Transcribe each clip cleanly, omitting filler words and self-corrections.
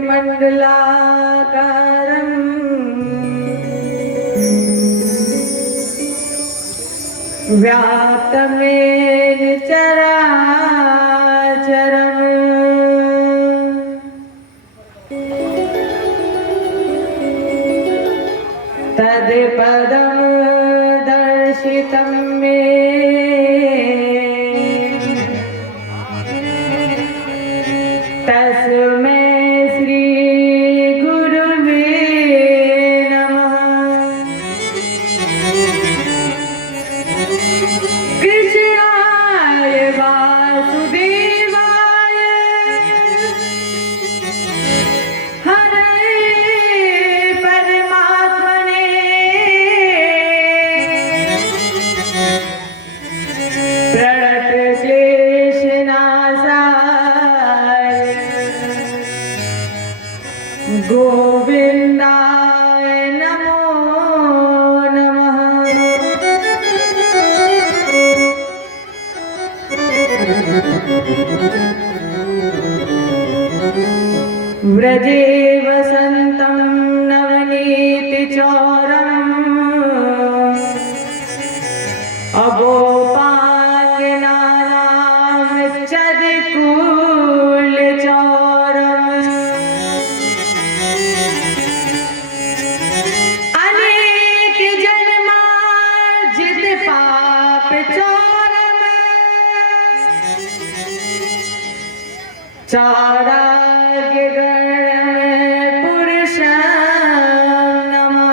मंडलाकारं व्याप्तमेन चराचरम् तत्पदं दर्शितं मे तस्मै श्री गुरुवे नमः। कृष्णाय वासुदेवाय हरे परमात्मने प्रणतक्लेशनाशाय गोविन्दाय नमो नमः। व्रजे वसन्तं नवनीतिचौरम् अगोपाङ्गनानां चदिकुलचौरम् अनेक जन्मार्जित पाप चौरम् चाराग्य गण्य पुरुषं नमः।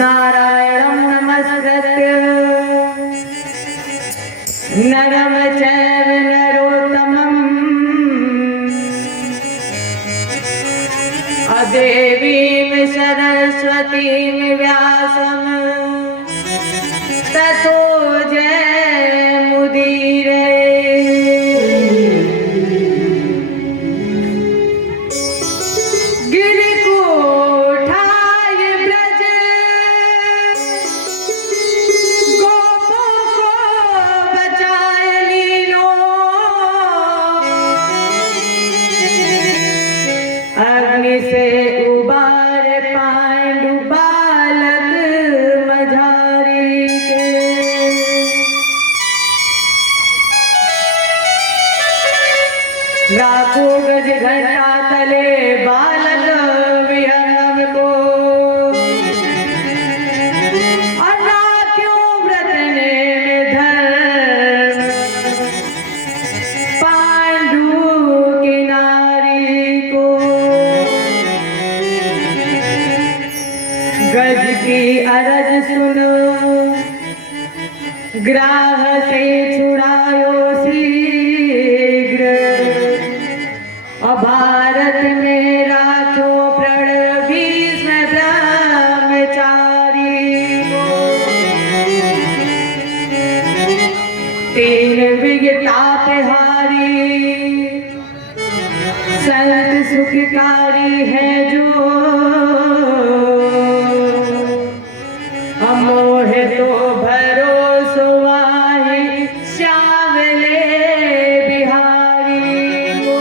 नारायणं नमस्कृत्य नरं चैव नरोत्तमं देवीं सरस्वतीं व्यासं ततो जयमुदीरये। गिरिकोठाय ब्रज गोपों को बचाए लीनो अग्नि से उबार पांडु बालक मझारी के। राखो गज घटा तले बालक विहंगम को और राख्यो व्रत ने धर्म पांडु की नारी को। गज की अरज सुनो ग्राह से छुड़ायो शीघ्र और भारत में राखो प्रण भीष्म ब्रह्मचारी को। तीन विगतापहारी संत सुखकारी है जो अमोह तो भरोसो वाहि श्यामले बिहारी को।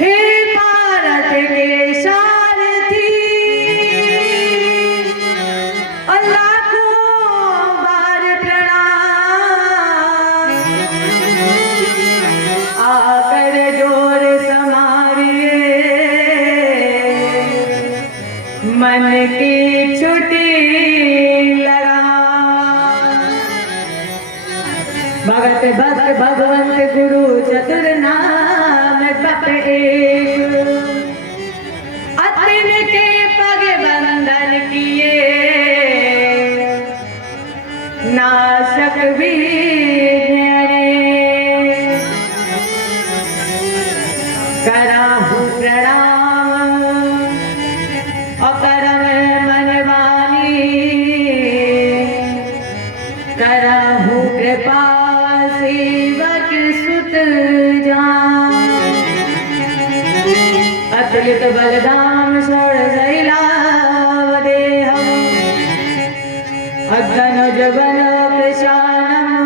हे भारत के सारथी लाखों बार प्रणाम। आकर जोर समारिए मन की छुट्टी लगा। भगत भक्त भगवंत गुरु चतुर नाम जप एक। अतिन के पग बंधन किए नाशक वीर कराहु प्रणाम अपरम मनवानी करहु कृपा सेवक सुत जान। अतुलित बलधाम षोडशैलावदेहम् अग्धनुज बल कृशानम्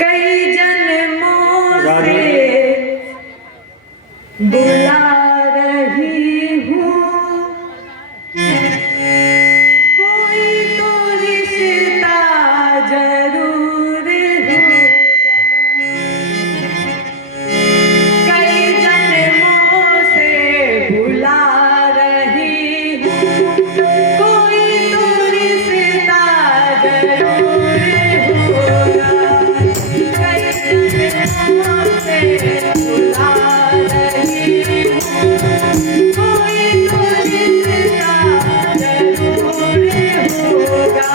कई जन्मों से बुला रही हूँ, कोई तो रिश्ता जरूर होगा। कई जन्मों से बुला रही हूँ, कोई तो रिश्ता जरूर होगा। कई जन्मों से बुला रही हूँ, कोई तो रिश्ता जरूर होगा।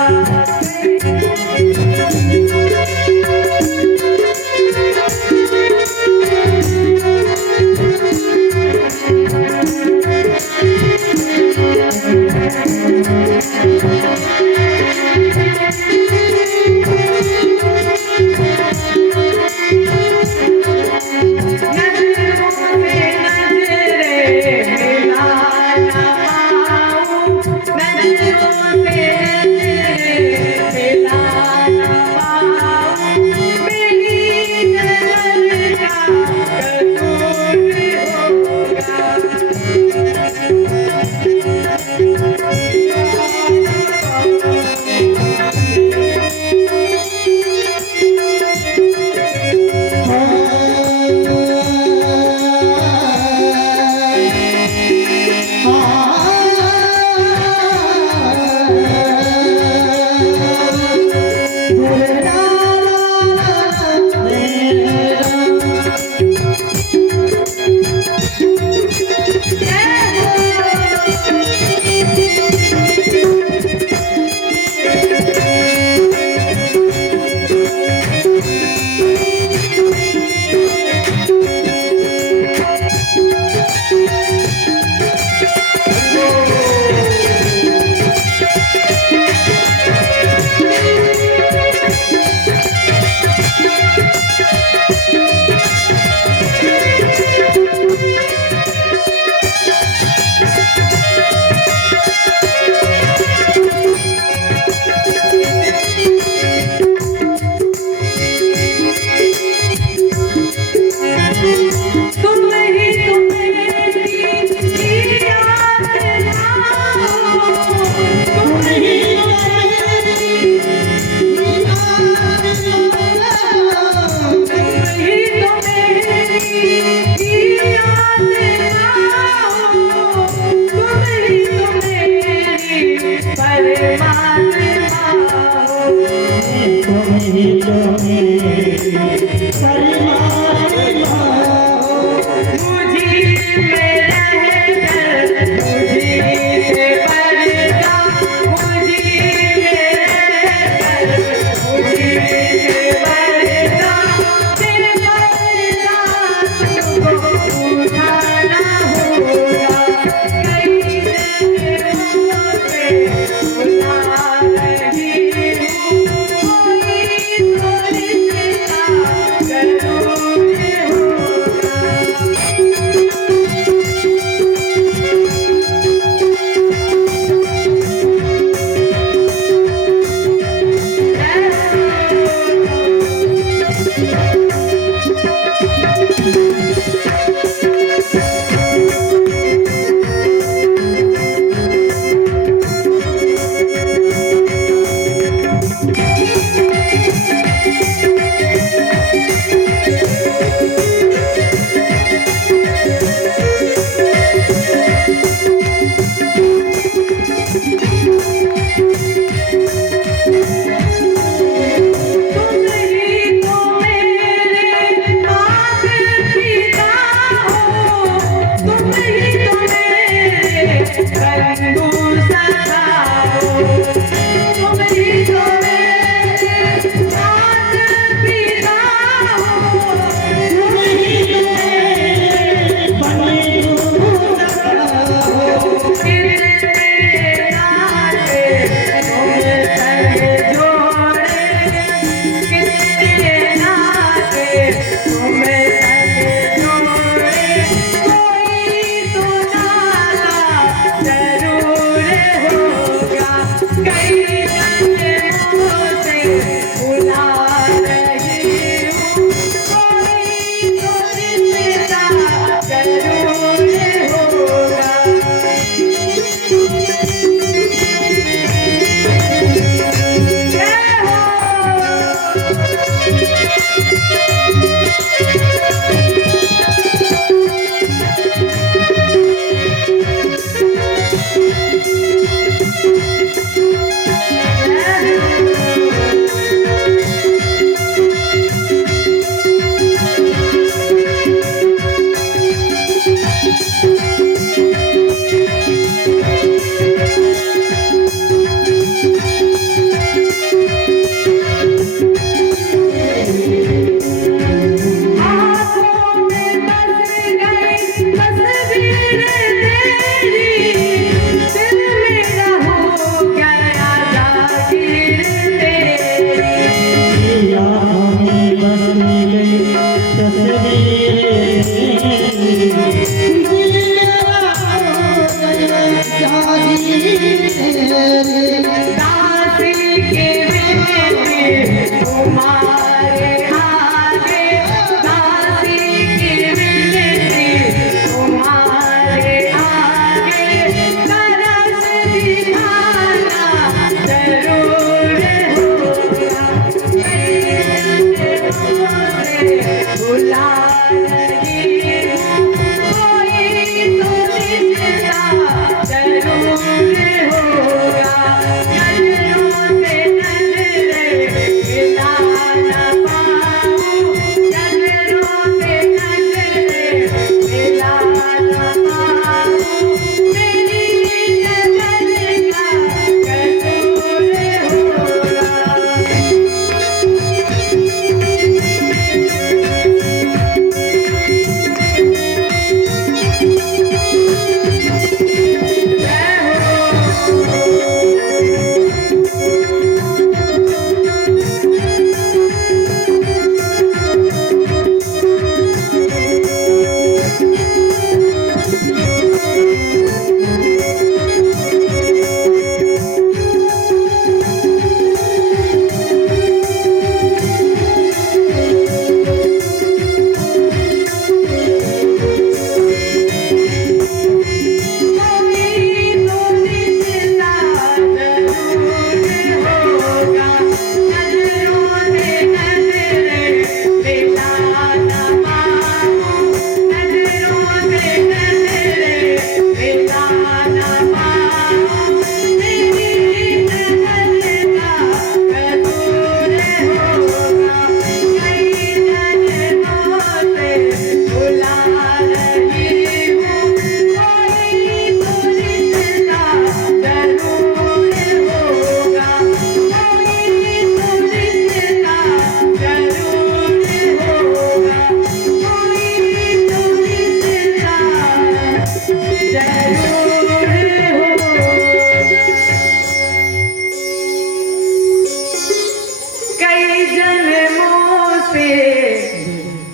कई जन्मों से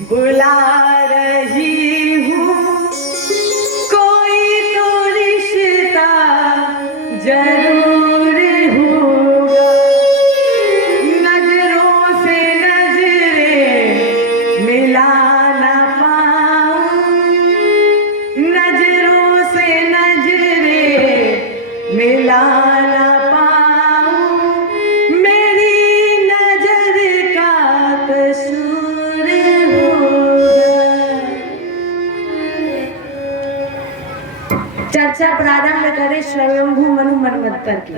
बुला रही हूँ, कोई तो रिश्ता जरूर होगा। नजरों से नजरें मिला ना पाऊं, नजरों से नजरें मिला ना पाऊं, मेरी नजर का कसूर होगा। चर्चा प्रारंभ करे स्वयंभू मनु मनवंतर की।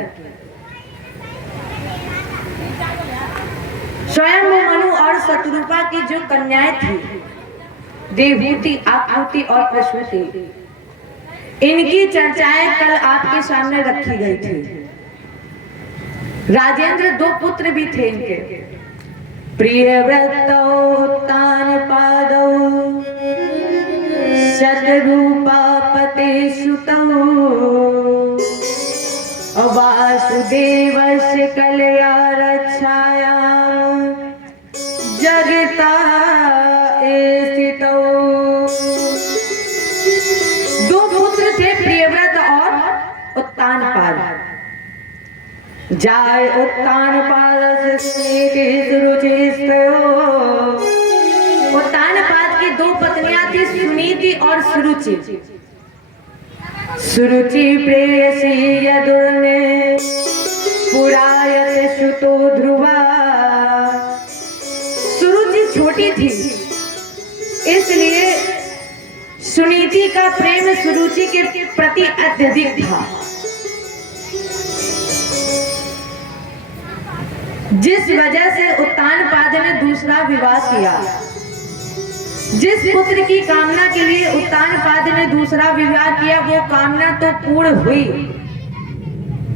स्वयंभू मनु और शतरूपा की जो कन्याएं थी, देवहूति, आकृति और प्रसूति, इनकी चर्चाएं कल आपके सामने रखी गई थी। राजेंद्र दो पुत्र भी थे इनके, प्रियव्रतौ उत्तानपादौ शतरूपापते सुतौ वासुदेवस्य कलया रक्षायां जगता स्थितौ। दो पुत्र थे, प्रियव्रत और उत्तानपाद। जाय उत्तानपाद उत्तानपाद की दो पत्नियां थी, सुनीति और सुरुचि। सुरुचि प्रेयसी यदुर्ने पुरायते सुतो ध्रुवा। सुरुचि छोटी थी, इसलिए सुनीति का प्रेम सुरुचि के प्रति अत्यधिक था, जिस वजह से उत्तानपाद ने दूसरा विवाह किया। जिस पुत्र की कामना के लिए उत्तानपाद ने दूसरा विवाह किया, वो कामना तो पूर्ण हुई,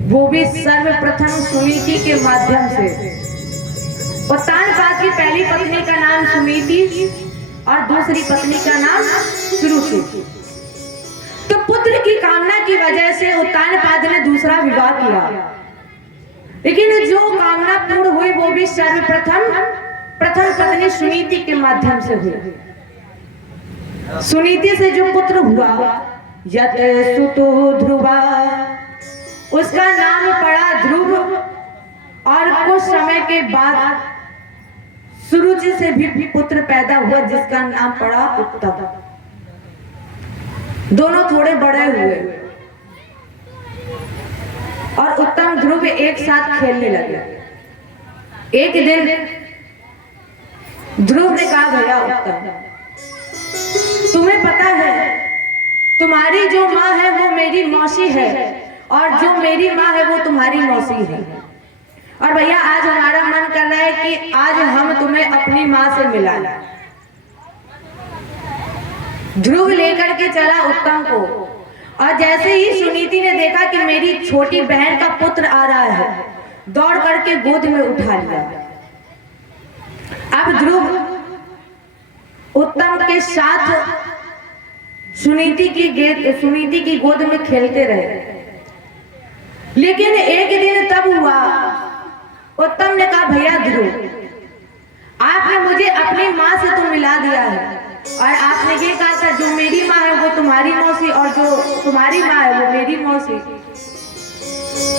वो भी सर्वप्रथम सुनीति के माध्यम से। उत्तानपाद की पहली पत्नी का नाम सुनीति और दूसरी पत्नी का नाम सुरुचि। तो पुत्र की कामना की वजह से उत्तानपाद ने दूसरा विवाह किया, लेकिन जो कामना पूर्ण हुई वो भी सर्वप्रथम प्रथम पत्नी सुनीति के माध्यम से हुई। सुनीति से जो पुत्र हुआ यत सुतो ध्रुवा, उसका नाम पड़ा ध्रुव। और कुछ समय के बाद सुरुचि से भी पुत्र पैदा हुआ, जिसका नाम पड़ा उत्तम। दोनों थोड़े बड़े हुए और उत्तम ध्रुव एक साथ खेलने लगे। एक दिन ध्रुव ने कहा, भैया उत्तम, तुम्हें पता है तुम्हारी जो माँ है वो मेरी मौसी है, और जो मेरी माँ है वो तुम्हारी मौसी है। और भैया आज हमारा मन कर रहा है कि आज हम तुम्हें अपनी माँ से मिलाएं। ध्रुव लेकर के चला उत्तम को, और जैसे ही सुनीति ने देखा कि मेरी छोटी बहन का पुत्र आ रहा है, दौड़ करके गोद में उठा लिया। अब ध्रुव उत्तम के साथ सुनीति की गोद में खेलते रहे। लेकिन एक दिन तब हुआ, उत्तम ने कहा, भैया ध्रुव, आपने मुझे अपनी माँ से तो मिला दिया है, और आपने ये कहा था जो मेरी माँ है वो तुम्हारी मौसी और जो तुम्हारी माँ है वो मेरी मौसी।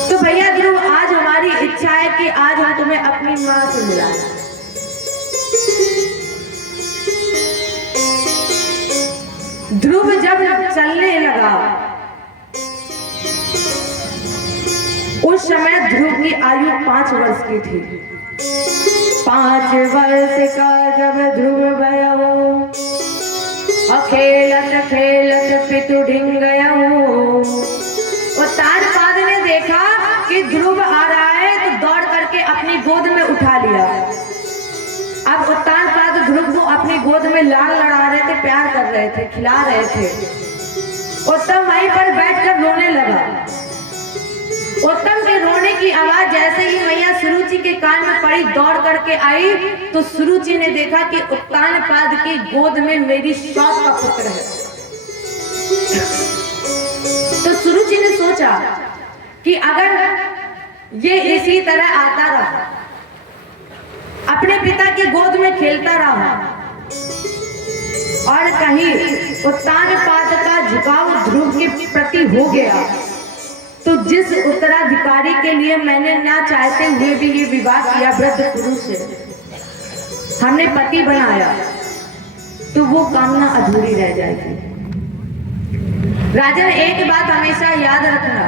तो भैया ध्रुव, आज हमारी इच्छा है कि आज हम तुम्हें अपनी माँ से मिलाएं। ध्रुव जब चलने लगा, उस समय ध्रुव की आयु 5 वर्ष की थी। 5 वर्ष का जब ध्रुव भयो, खेलत खेलत पितु ढिंग गया। उत्तानपाद ने देखा कि ध्रुव आ रहा है तो दौड़ करके अपनी गोद में उठा लिया। अब उत्तानपाद ध्रुव को अपनी गोद में लाड़ लड़ा रहे थे, प्यार कर रहे थे, खिला रहे थे। उत्तम वहीं पर बैठकर रोने लगा। उत्तम के रोने की आवाज जैसे ही मैया सुरुचि के कान में पड़ी, दौड़ करके आई तो सुरुचि ने देखा कि उत्तानपाद की गोद में मेरी शौक का पुत्र है। तो सुरुचि ने सोचा कि अगर ये इसी तरह आता रहा अपने पिता की गोद में खेलता रहा और कहीं उत्तानपाद का झुकाव ध्रुव के प्रति हो गया तो जिस उत्तराधिकारी के लिए मैंने ना चाहते हुए भी ये विवाह किया वृद्ध पुरुष से, हमने पति बनाया, तो वो कामना अधूरी रह जाएगी। राजन, एक बात हमेशा याद रखना,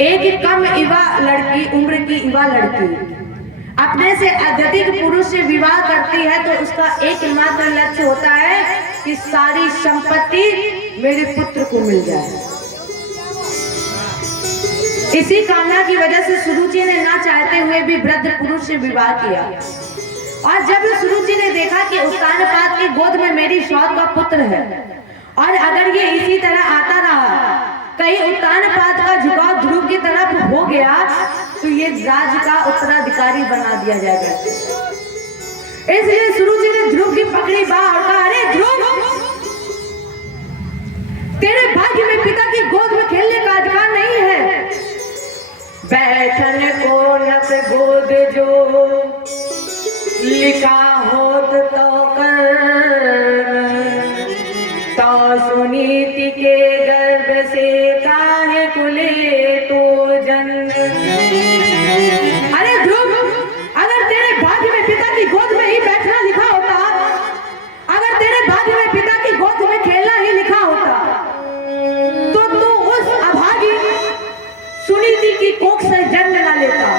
एक कम युवा लड़की, उम्र की युवा लड़की अपने से अत्यधिक पुरुष से विवाह करती है तो उसका एकमात्र लक्ष्य होता है कि सारी संपत्ति मेरे पुत्र को मिल जाए। इसी कामना की वजह से सुरुचि ने ना चाहते हुए भी वृद्ध पुरुष से विवाह किया और जब सुरुचि ने देखा कि उत्तानपाद की गोद में मेरी सौत का पुत्र है और अगर ये इसी तरह आता रहा, कहीं उत्तानपाद का झुकाव ध्रुव की तरफ हो गया तो ये राज्य का उत्तराधिकारी बना दिया जाएगा। इसलिए सुरुचि ने ध्रुव की पकड़ी बाह और कहा, अरे ध्रुव, तेरे भाग्य में पिता की गोद में खेलने का अधिकार नहीं है। बैठन को नत गोद जो लिखा होत तो कर, तो सुनीति के गर्भ से काहे कुले तो जन्म। अरे ध्रुव, अगर तेरे भाग्य में पिता की गोद में ही बैठना लिखा होता, अगर तेरे भाग्य में पिता की गोद में खेलना ही लिखा होता तो तू उस अभागी सुनीति की कोख से जन्म न लेता।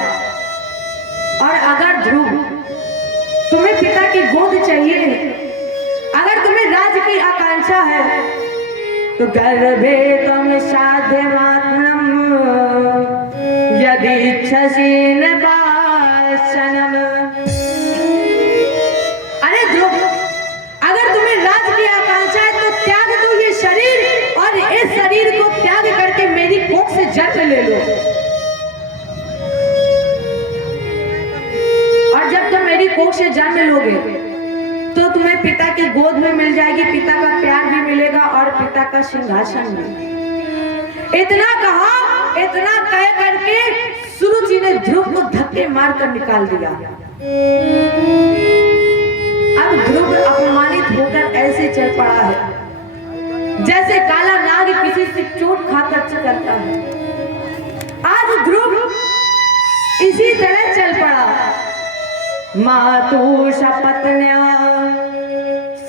और अगर ध्रुव तुम्हें पिता की गोद चाहिए, अगर तुम्हें राज्य की आकांक्षा है तो गर्भे तुम साध्य मात्रम यदि इच्छसीन वासनम। अरे ध्रुव, अगर तुम्हें राज्य की आकांक्षा है तो त्याग दो ये शरीर और इस शरीर को त्याग करके मेरी कोख से जन्म ले लो। और जब तुम मेरी कोख से जन्म लोगे तो तुम्हें पिता की गोद में मिल जाएगी, पिता का प्यार भी मिलेगा और पिता का सिंहासन भी। इतना कहा, इतना कह करके सुरुचि ने ध्रुव को धक्के मारकर निकाल दिया। अब ध्रुव अपमानित होकर ऐसे चल पड़ा है जैसे काला नाग किसी से चोट खाकर चलता है। आज ध्रुव इसी तरह चल पड़ा। मातु शपथन्या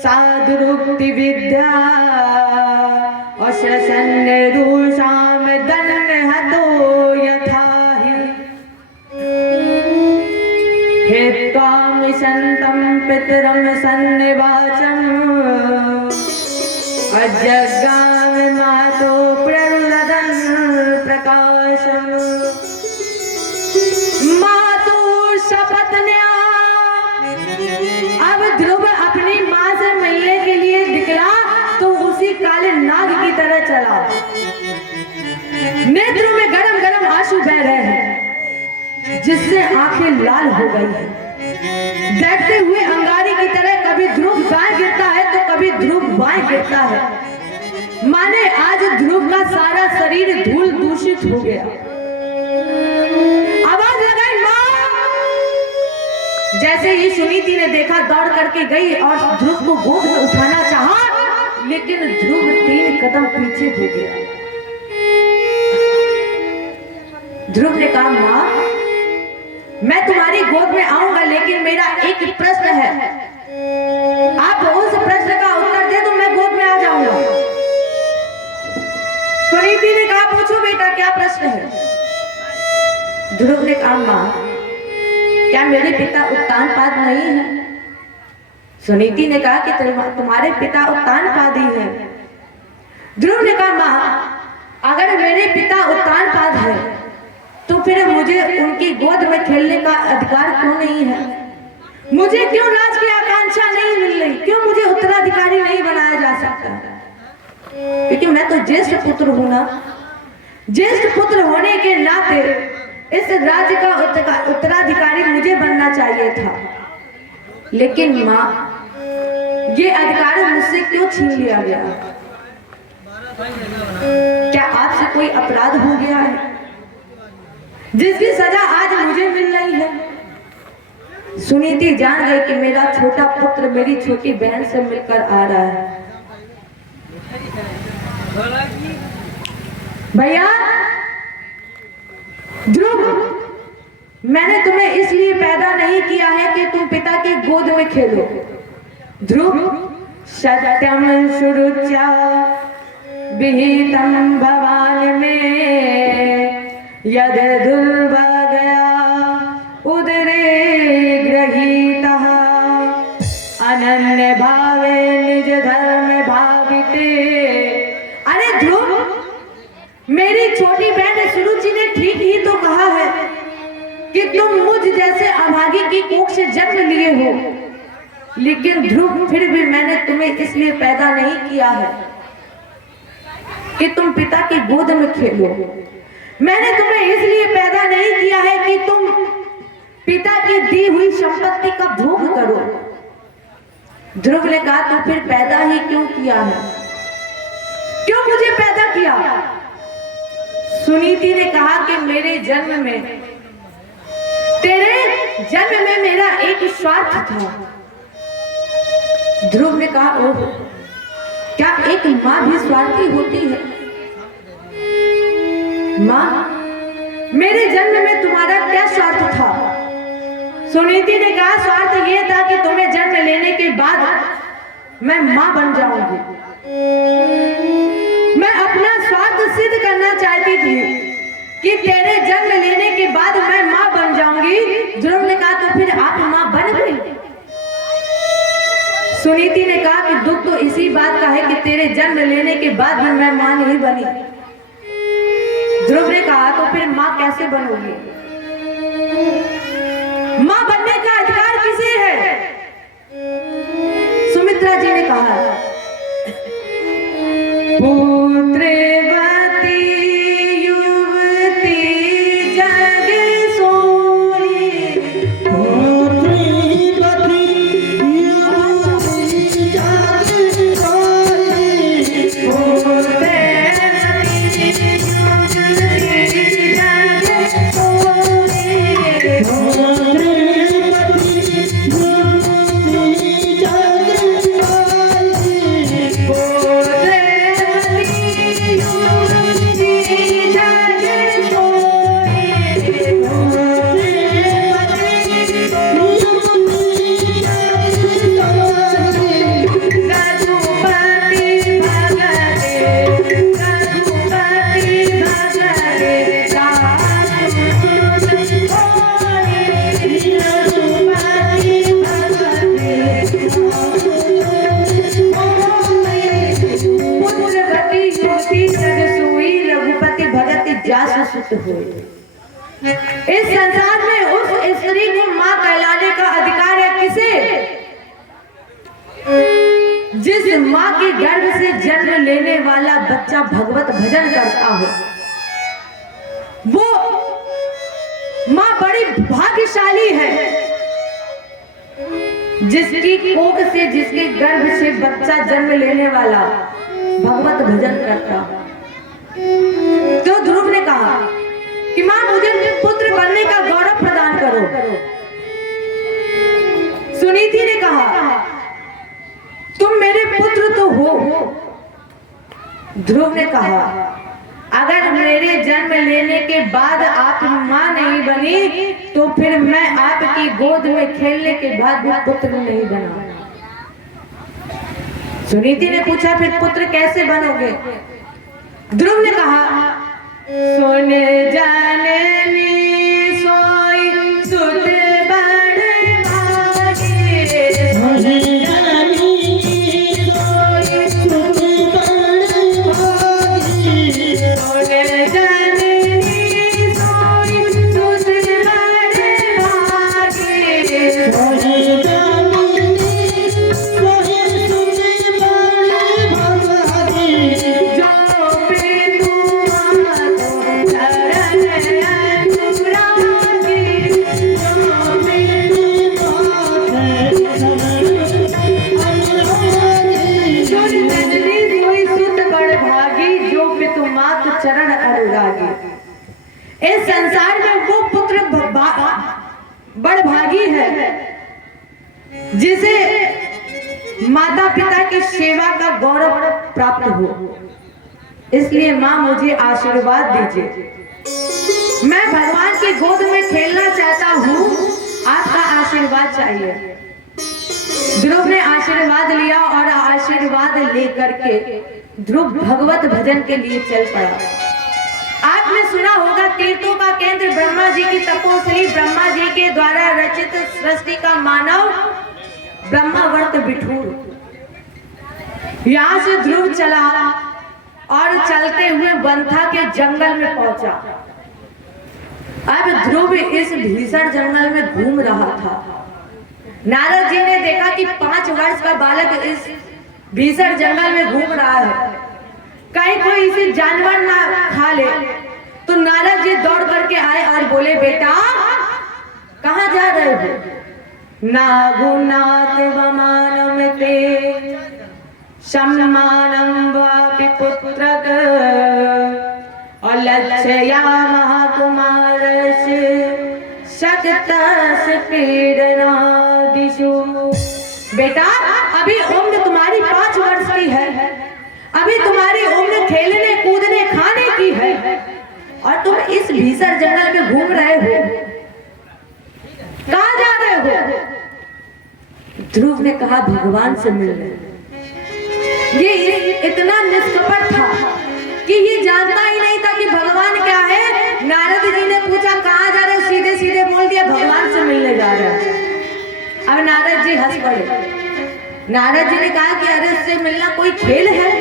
साधुरुक्ति विद्या अश्रसन्न रूषाम दन्न हतो यथा हि हेत्वामि संतं पितरं सन्निवाचम् अजगाम मातो प्ररुदन् प्रकाशम्। मातु शपथन्या, अब ध्रुव अपनी मां से मिलने के लिए निकला तो उसी काले नाग की तरह चला। नेत्रों में गरम गरम आंसू बह रहे हैं जिससे आंखें लाल हो गई हैं। देखते हुए अंगारी की तरह कभी ध्रुव दाएं गिरता है तो कभी ध्रुव बाएं गिरता है, माने आज ध्रुव का सारा शरीर धूल दूषित हो गया। आवाज लगाई मां। जैसे ही सुनीति ने देखा दौड़ करके गई और ध्रुव को गोद में उठाना चाहा, लेकिन ध्रुव 3 कदम पीछे हो गया। ध्रुव ने कहा, मां, मैं तुम्हारी गोद में आऊंगा, लेकिन मेरा एक प्रश्न है। आप उस प्रश्न का उत्तर दे तो मैं गोद में आ जाऊंगा। सुनीति ने कहा, पूछो बेटा, क्या प्रश्न है? ध्रुव ने कहा, मां, क्या मेरे पिता उत्तानपाद नहीं है? सुनीति ने कहा कि तुम्हारे पिता उत्तानपाद ही है। ध्रुव ने कहा, मां, अगर मेरे पिता उत्तानपाद है तो फिर मुझे उनकी गोद में खेलने का अधिकार क्यों नहीं है? मुझे क्यों राज की आकांक्षा नहीं मिल रही? क्यों मुझे उत्तराधिकारी नहीं बनाया जा सकता? क्योंकि मैं तो ज्येष्ठ पुत्र हूं ना। ज्येष्ठ पुत्र होने के नाते इस राज्य का उत्तराधिकारी मुझे बनना चाहिए था, लेकिन मां, ये अधिकार मुझसे क्यों छीन लिया गया? क्या आपसे कोई अपराध हो गया है जिसकी सजा आज मुझे मिल रही है? सुनीति जान गई कि मेरा छोटा पुत्र मेरी छोटी बहन से मिलकर आ रहा है। भैया ध्रुव, मैंने तुम्हें इसलिए पैदा नहीं किया है कि तुम पिता की गोद में खेलो। ध्रुव, सत्यम सुरुचा विहितम भवान में यद दुर्भाग्या उदरे गृहीतः अनन्य भावे निज धर्म भाविते। अरे ध्रुव, मेरी छोटी बहन सुरुचि ने ठीक ही तो कहा है कि तुम मुझ जैसे अभागी की कोख से जन्म लिए हो, लेकिन ध्रुव फिर भी मैंने तुम्हें इसलिए पैदा नहीं किया है कि तुम पिता की गोद में खेलो। मैंने तुम्हें इसलिए पैदा नहीं किया है कि तुम पिता की दी हुई संपत्ति का भोग करो। ध्रुव ने कहा तो फिर पैदा ही क्यों किया है, क्यों मुझे पैदा किया? सुनीति ने कहा कि मेरे जन्म में, तेरे जन्म में मेरा एक स्वार्थ था। ध्रुव ने कहा ओह, क्या एक माँ भी स्वार्थी होती है? माँ, मेरे जन्म में तुम्हारा क्या स्वार्थ था? सुनीति ने कहा स्वार्थ ये था कि तुम्हें जन्म लेने के बाद मैं माँ बन जाऊंगी। मैं अपना स्वार्थ सिद्ध करना चाहती थी कि तेरे जन्म लेने के बाद मैं माँ बन जाऊंगी। ध्रुव ने कहा तो फिर आप माँ बन गई। सुनीति ने कहा कि दुख तो इसी बात का है कि तेरे जन्म लेने के बाद भी मैं माँ नहीं बनी। ध्रुव ने कहा तो फिर माँ कैसे बनोगी? माँ बनने का अधिकार किसे है? सुमित्रा जी ने कहा पुत्रवती युवती जग सोई, पुत्रवती युवती जग सोई, पुत्रवती युवती जग सोई। इस संसार में उस स्त्री को मां कहलाने का अधिकार है किसे? जिस मां के गर्भ से जन्म लेने वाला बच्चा भगवत भजन करता हो। वो मां बड़ी भाग्यशाली है जिसकी कोख से, जिसके गर्भ से बच्चा जन्म लेने वाला भगवत भजन करता हो। तो ध्रुव ने कहा कि मां मुझे पुत्र बनने का गौरव प्रदान करो। सुनीति ने कहा तुम मेरे पुत्र तो हो। ध्रुव ने कहा अगर मेरे जन्म लेने के बाद आप मां नहीं बनी तो फिर मैं आपकी गोद में खेलने के बाद भी पुत्र नहीं बना। सुनीति ने पूछा फिर पुत्र कैसे बनोगे? ध्रुव ने कहा सुन जननी सोई सुत बड़ भागी, सुन जननी सोई सुत बड़ भागी, सुन जननी सोई सुत बड़ भागी, सुन जननी सोई सुत बड़ भागी। जो पे तू जिसे माता पिता की सेवा का गौरव प्राप्त हो। इसलिए माँ मुझे आशीर्वाद दीजिए, मैं भगवान की गोद में खेलना चाहता हूँ, आपका आशीर्वाद चाहिए। ध्रुव ने आशीर्वाद लिया और आशीर्वाद लेकर के ध्रुव भगवत भजन के लिए चल पड़ा। आपने सुना होगा तीर्थों का केंद्र ब्रह्मा जी की तपोस्थली, ब्रह्मा जी के द्वारा रचित सृष्टि का मानव ब्रह्मावर्त बिठूर। यहाँ से ध्रुव चला और चलते हुए बंथा के जंगल में पहुंचा। अब ध्रुव इस भीषण जंगल में घूम रहा था। नारद जी ने देखा कि 5 वर्ष का बालक इस भीषण जंगल में घूम रहा है, कहीं कोई इसे जानवर ना खा ले। तो नारद जी दौड़ करके आए और बोले, बेटा कहाँ जा रहे हो? नागुनाथ वमानम ते सम्मानम वापि पुत्रक अलक्षया महाकुमारस्य शक्तस पीडनादिषु। बेटा अभी उम्र तुम्हारी 5 वर्ष की है, अभी तुम्हारी उम्र खेलने कूदने खाने की है और तुम इस भीषण जंगल में घूम रहे हो, कहाँ जा रहे हो? ध्रुव ने कहा, भगवान से मिलने। ये इतना निष्कपट था कि ये जानता ही नहीं था कि भगवान क्या है। नारद जी ने पूछा कहाँ जा रहे हो, सीधे सीधे बोल दिया भगवान से मिलने जा रहे हैं। अब नारद जी हंस पड़े। नारद जी ने कहा कि अरे उससे मिलना कोई खेल है?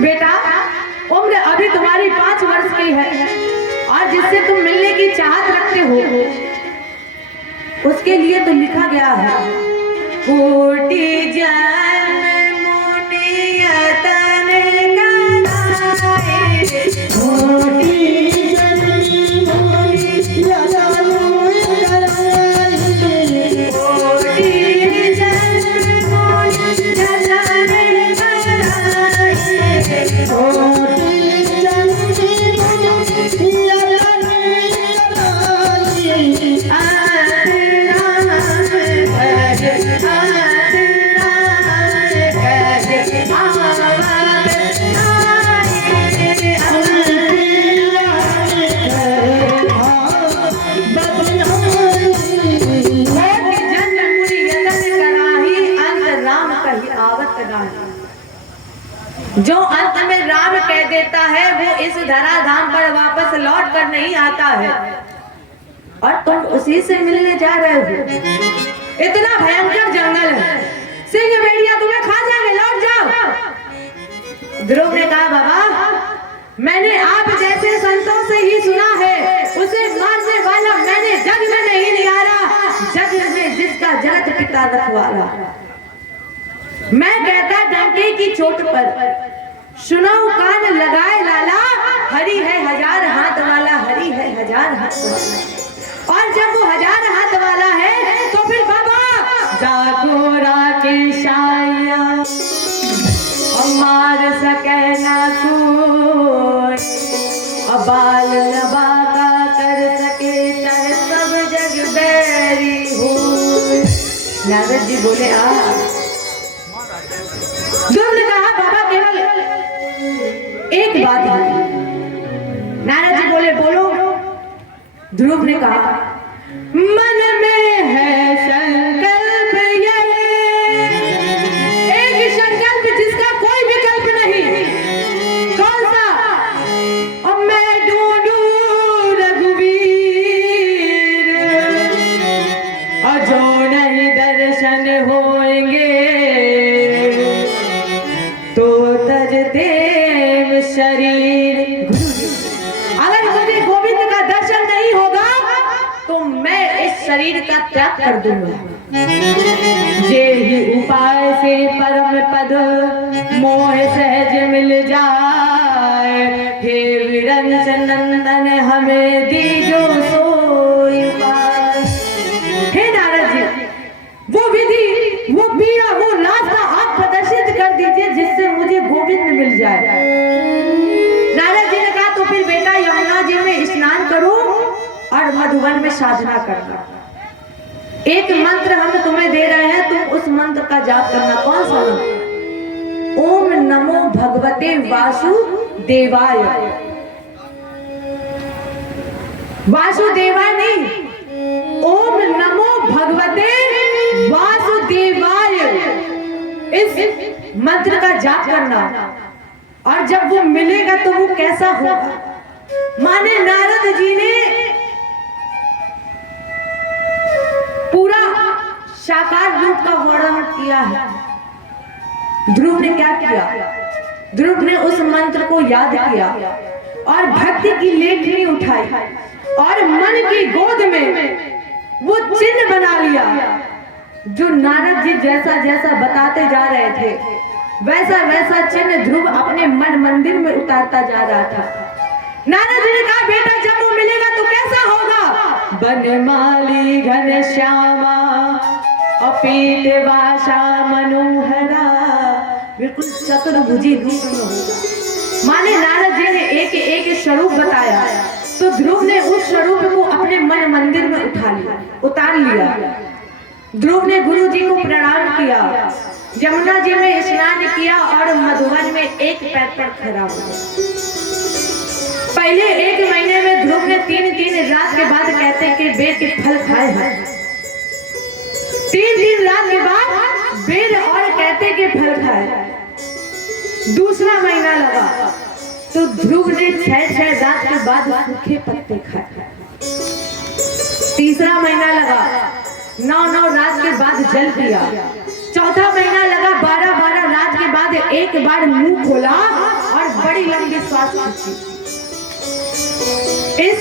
बेटा उम्र अभी तुम्हारी 5 वर्ष की है और जिससे तुम मिलने की चाहत रखते हो उसके लिए तो लिखा गया है, कोटि जन्म मुनि यतन कराए, कोटि जन्म मुनि यतन कराए, कोटि जन्म मुनि यतन कराए, कोटि जन्म मुनि यतन कराए। जो अंत में राम कह देता है वो इस धराधाम पर वापस लौट कर नहीं आता है और तुम उसी से मिलने जा रहे हो। इतना भयंकर जंगल है, सिंह भेड़िया तुम्हें खा जाएंगे, लौट जाओ। ध्रुव ने कहा, बाबा मैंने आप जैसे संतों से ही सुना है, उसे मारने वाला मैंने जग में नहीं निहारा, जग में जिसका जगत पिता रखवाला। मैं कहता डंके की चोट पर सुनो कान लगाए लाला, हरि है 1000 हाथ वाला, हरि है 1000 हाथ वाला। और जब वो 1000 हाथ वाला है तो फिर बाबा जागो राकेश आया मार सके ना कोई, अबाल नबाका कर सके चाहे सब जग बैरी हो। नारद जी बोले, ध्रुव ने कहा, बाबा केवल एक बात है। नारद जी बोले, बोलो। ध्रुव ने कहा, मन में है संकल्प ये, एक संकल्प जिसका कोई विकल्प नहीं। कौन सा? अब मैं ढूंढूं रघुवीर और जो नहीं दर्शन होंगे तो तजते शरीर। अगर मुझे गोविंद का दर्शन नहीं होगा तो मैं इस शरीर का त्याग कर दूंगा। जे ही उपाय से परम पद मोह सहज मिल जाए, हे विरंच नंदन हमें दीजो सोई पाए। हे नारद जी, वो विधि, वो पीड़ा, वो रास्ता आप प्रदर्शित कर दीजिए जिससे मुझे गोविंद मिल जाए। नारद जी ने कहा, तो फिर बेटा यमुना जी में स्नान करो और मधुवन में साधना करना। एक मंत्र हम तुम्हें दे रहे हैं, तुम उस मंत्र का जाप करना। कौन सा मंत्र? ओम नमो भगवते वासुदेवाय। वासुदेवाय नहीं, ओम नमो भगवते वासुदेवाय, इस मंत्र का जाप करना। और जब वो मिलेगा तो वो कैसा होगा? माने नारद जी ने पूरा साकार रूप का वर्णन किया है। ध्रुव ने क्या किया? ध्रुव ने उस मंत्र को याद किया और भक्ति की लेखनी उठाई और मन की गोद में वो चिन्ह बना लिया। जो नारद जी जैसा जैसा बताते जा रहे थे, वैसा वैसा चिन्ह ध्रुव अपने मन मंदिर में उतारता जा रहा था। नारद जी ने कहा, बेटा जब वो मिलेगा तो कैसा होगा? बनमाली घन श्यामा अपीत वासा मनोहरा, बिल्कुल चतुर्भुजी रूप में होगा। माने नारद जी ने एक एक स्वरूप बताया, तो ध्रुव ने उस स्वरूप को अपने मन मंदिर में उतार लिया। ध्रुव ने गुरु जी को प्रणाम किया, यमुना जी में स्नान किया और मधुवन में एक पैर पर खड़ा हो गया। पहले 1 महीने में ध्रुव ने 3 रात के बाद कहते कि बेर के फल खाए हैं। 3 रात के बाद बेर और कहते के फल खाए। दूसरा महीना लगा तो ध्रुव ने 6 रात के बाद सूखे पत्ते खाए। तीसरा महीना लगा, 9 रात के बाद जल पिया। चौथा महीना लगा, 12 रात के बाद एक बार मुंह खोला और बड़ी लंबी श्वास खींची। इस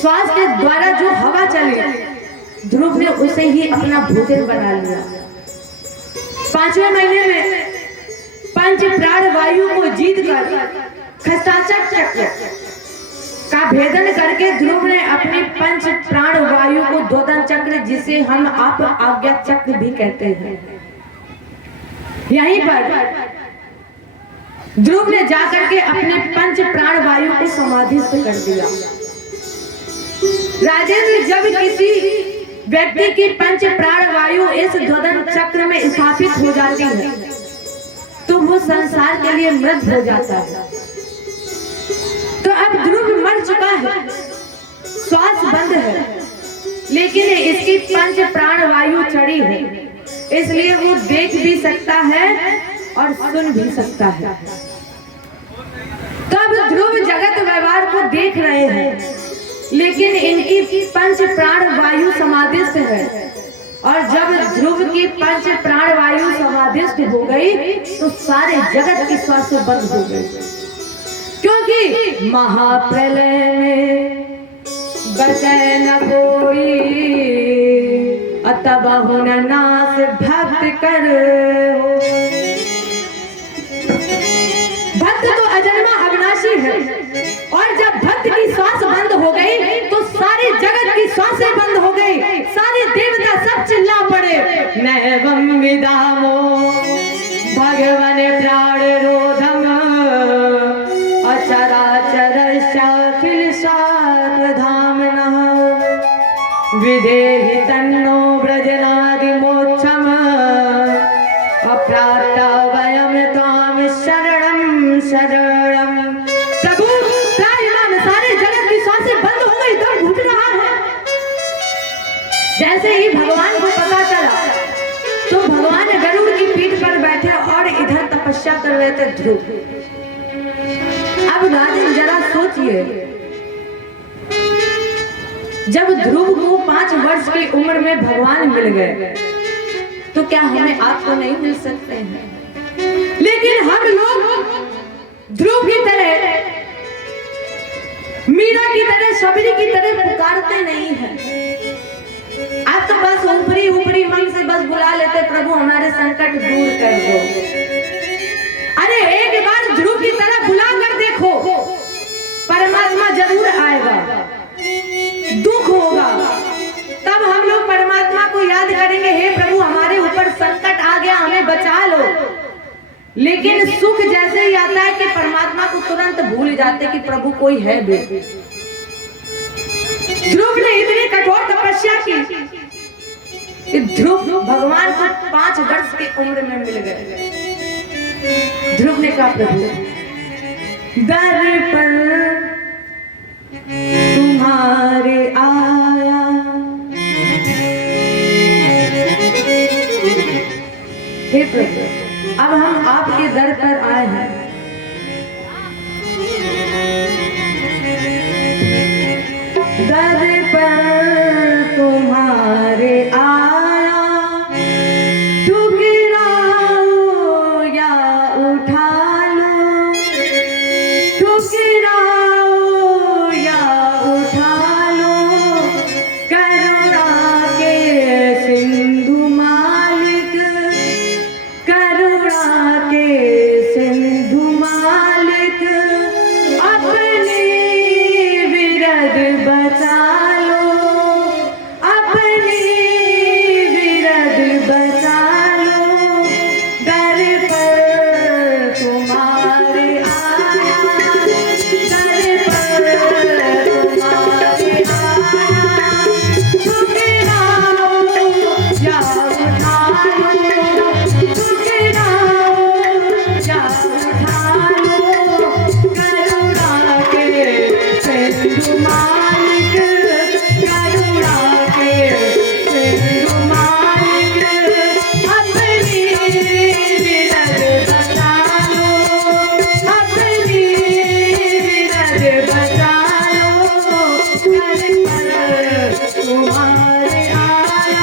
श्वास के द्वारा जो हवा चली, ध्रुव ने उसे ही अपना भोजन बना लिया। 5वें महीने में पंच प्राण वायु को जीतकर खष्टाचक चक्र का भेदन करके ध्रुव ने अपने पंच प्राण वायु को दोदन चक्र, जिसे हम आप आज्ञा चक्र भी कहते हैं, यहीं पर ध्रुव ने जाकर के अपने पंच प्राण वायु को समाधिस्थ कर दिया। राजेंद्र, जब किसी व्यक्ति की पंच प्राण वायु इस दोदन चक्र में स्थापित हो जाती है तो वो संसार के लिए मृत हो जाता है। तो अब ध्रुव मर चुका है, श्वास बंद है, लेकिन इसकी पंच प्राण वायु चढ़ी है, इसलिए वो देख भी सकता है और सुन भी सकता है। तब ध्रुव जगत व्यवहार को देख रहे हैं, लेकिन इनकी पंच प्राण वायु समाधिस्थ है। और जब ध्रुव की पंच प्राण वायु समाधिस्थ हो गई तो सारे जगत की श्वास बंद हो गई, क्योंकि महाप्रलय में बचे न कोई, अतः बहुन नाश भक्त कर। भक्त तो अजन्मा अविनाशी है, और जब भक्त की श्वास बंद हो गई तो सारी जगत की श्वासें बंद हो गई। सारे देवता सब चिल्ला पड़े, नैवं विदामो भगवन प्राण रोधम अचराचरश्चाखिल साधधाम्नः विधेहि तन्नो व्रजनादिमोक्षम् अप्राप्ता वयं त्वां शरणं शरणं। प्रभु त्राहिमाम, सारे जगत की सांसें बंद हो गई, दम घुट रहा है। जैसे ही भगवान को पता चला तो भगवान गरुड़ की पीठ पर बैठे और इधर तपस्या कर रहे थे ध्रुव। अब राजन जरा सोचिए, जब ध्रुव को 5 वर्ष की उम्र में भगवान मिल गए तो क्या हमें आपको नहीं मिल सकते हैं? लेकिन हम लोग ध्रुव की तरह, मीरा की तरह, शबरी की तरह पुकारते नहीं हैं। आप तो बस ऊपरी ऊपरी मन से बस बुला लेते, प्रभु हमारे संकट दूर कर दो। अरे एक बार ध्रुव की तरह बुला कर देखो, परमात्मा जरूर आएगा। दुख होगा तब हम लोग परमात्मा को याद करेंगे, हे प्रभु हमारे ऊपर संकट आ गया, हमें बचा लो। लेकिन सुख जैसे ही आता है कि परमात्मा को तुरंत भूल जाते कि प्रभु कोई है भी। ध्रुव ने इतनी कठोर तपस्या की, कि ध्रुव भगवान को 5 वर्ष की उम्र में मिल गए। ध्रुव ने कहा प्रभु दर पर तुम्हारे आया, हे प्रभु अब हम आपके दर पर आए हैं। दर पर तुम्हारे आया, ठुकराओ या उठा लो, ठुकराओ या उठा लो, करुणा के सिंधु मालिक, करुणा के सिंधु मालिक, अपने विरद बचा लो, अपने विरद बचा लो, दर पर तुम्हारे आया, दर पर तुम्हारे आया, ठुकराओ या उठा लो, ठुकराओ या उठा लो, करुणा के सिंधु मालिक, करुणा के सिंधु मालिक, अपनी विरद बचा लो, अपनी विरद बचा लो, दर पर तुम्हारे आया।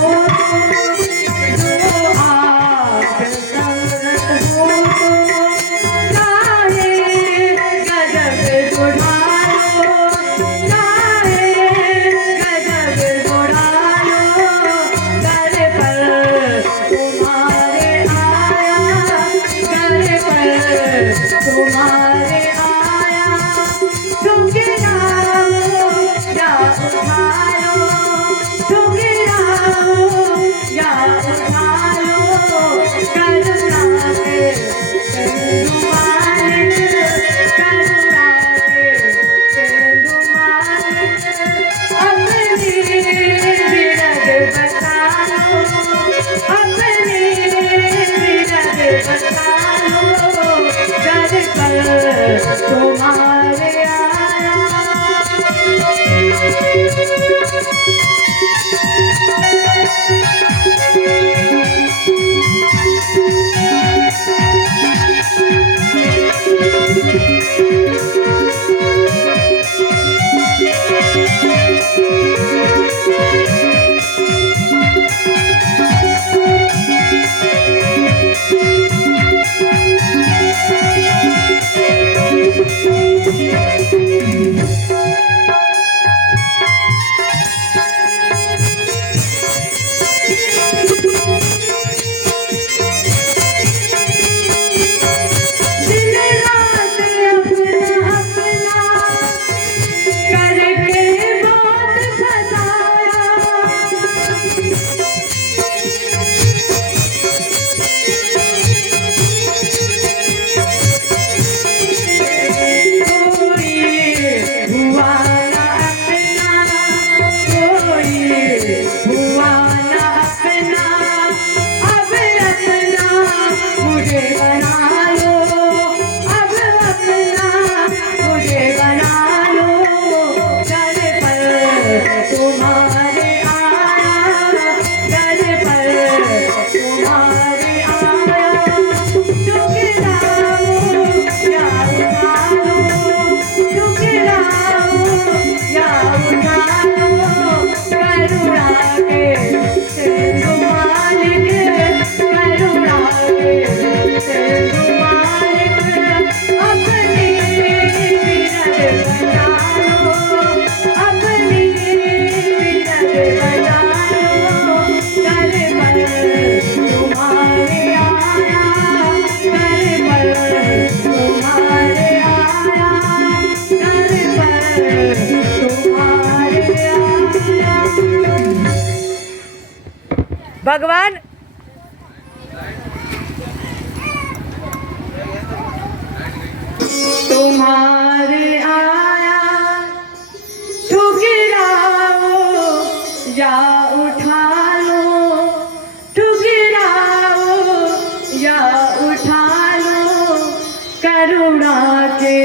Oh तुम्हारे आया। भगवान तुम्हारे आया, ठुकराओ या उठा लो, ठुकराओ या उठा लो, करुणा के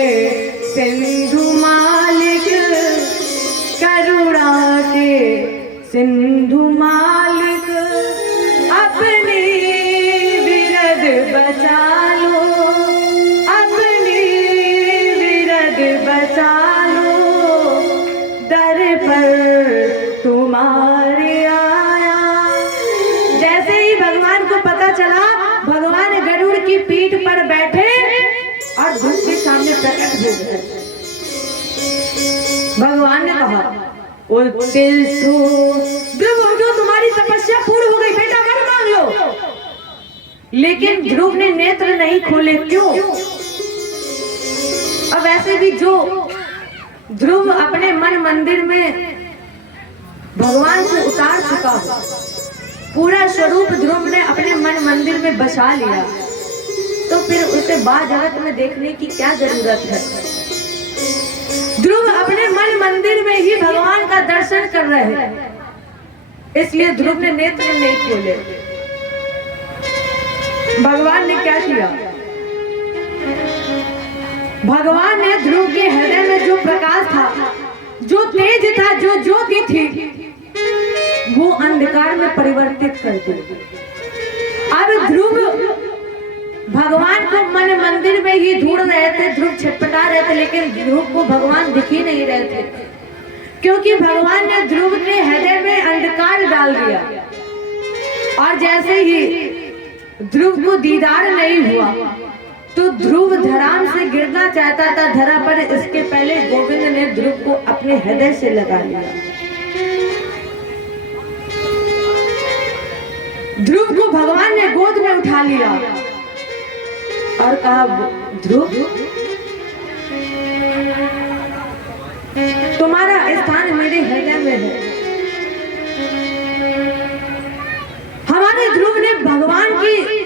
सिंधु मालिक, करुणा के सिंधु मालिक, अपनी विरद बचा लो, अपनी विरद बचा लो, दर पर तुम्हारे आया। जैसे ही भगवान को पता चला, भगवान गरुड़ की पीठ पर बैठे और ध्रुव के सामने प्रकट हो गए। भगवान ने कहा, ओ ध्रुव, जो तुम्हारी तपस्या पूर्ण हो गई, बेटा वर मांग लो। लेकिन ध्रुव ने नेत्र नहीं खोले, क्यों? अब वैसे भी जो ध्रुव अपने मन मंदिर में भगवान को उतार चुका हो, पूरा स्वरूप ध्रुव ने अपने मन मंदिर में बसा लिया, तो फिर उसे बाहर जगत में देखने की क्या जरूरत है? ध्रुव अपने मन मंदिर में ही भगवान का दर्शन कर रहे हैं, इसलिए ध्रुव ने नेत्र नहीं खोले। भगवान ने क्या किया? भगवान ने ध्रुव के हृदय में जो प्रकाश था, जो तेज था, जो ज्योति थी, वो अंधकार में परिवर्तित कर दी। अब ध्रुव भगवान को मन मंदिर में ही ढूंढ रहे थे, ध्रुव छटपटा रहे थे, लेकिन ध्रुव को भगवान दिख ही नहीं रहे थे, क्योंकि भगवान ने ध्रुव के हृदय में अंधकार डाल दिया। और जैसे ही ध्रुव को दीदार नहीं हुआ, तो ध्रुव धराम से गिरना चाहता था धरा पर, इसके पहले गोविंद ने ध्रुव को अपने हृदय से लगा लिया। ध्रुव को भगवान ने गोद में उठा लिया और कहा, ध्रुव, तुम्हारा स्थान मेरे हृदय में है। हमारे ध्रुव ने भगवान की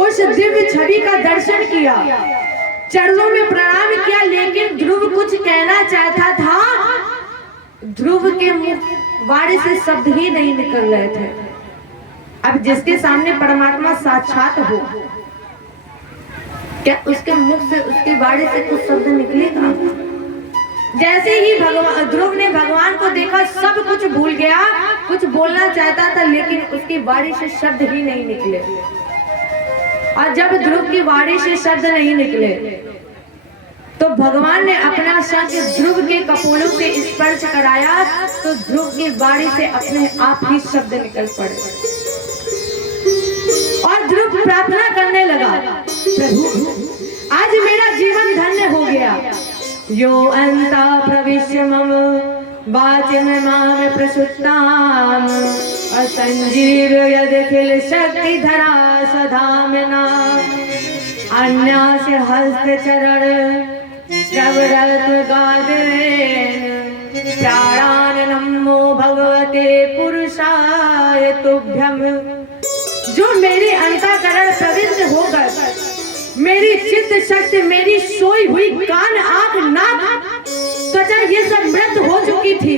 उस दिव्य छवि का दर्शन किया, चरणों में प्रणाम किया, लेकिन ध्रुव कुछ कहना चाहता था, ध्रुव के मुंह वाणी से शब्द ही नहीं निकल रहे थे। अब जिसके सामने परमात्मा साक्षात हो, क्या उसके मुख से, उसके बाड़े से कुछ शब्द निकलेगा? जैसे ही ध्रुव ने भगवान को देखा, सब कुछ भूल गया, कुछ बोलना चाहता था लेकिन उसकी बाड़ी से शब्द ही नहीं निकले। और जब ध्रुव की बाड़ी से शब्द नहीं निकले तो भगवान ने अपना शंख ध्रुव के कपोलों से स्पर्श कराया, तो ध्रुव की बाड़ी से अपने आप ही शब्द निकल पड़े और ध्रुव प्रार्थना करने लगा, प्रभु आज मेरा जीवन धन्य हो गया। यो अंता प्रविश्य मम वाचिम माम प्रसुत्ताम असंजीव यदखिल शक्ति धरा सधामना अन्यास्य हस्त चरण श्रवरत गादेन प्राणान नमो भगवते पुरुषाय तुभ्यम। जो मेरे अंतःकरण प्रविष्ट होकर मेरी चित्त शक्ति, मेरी सोई हुई कान, आंख, नाक, त्वचा ये सब मृत हो चुकी थी,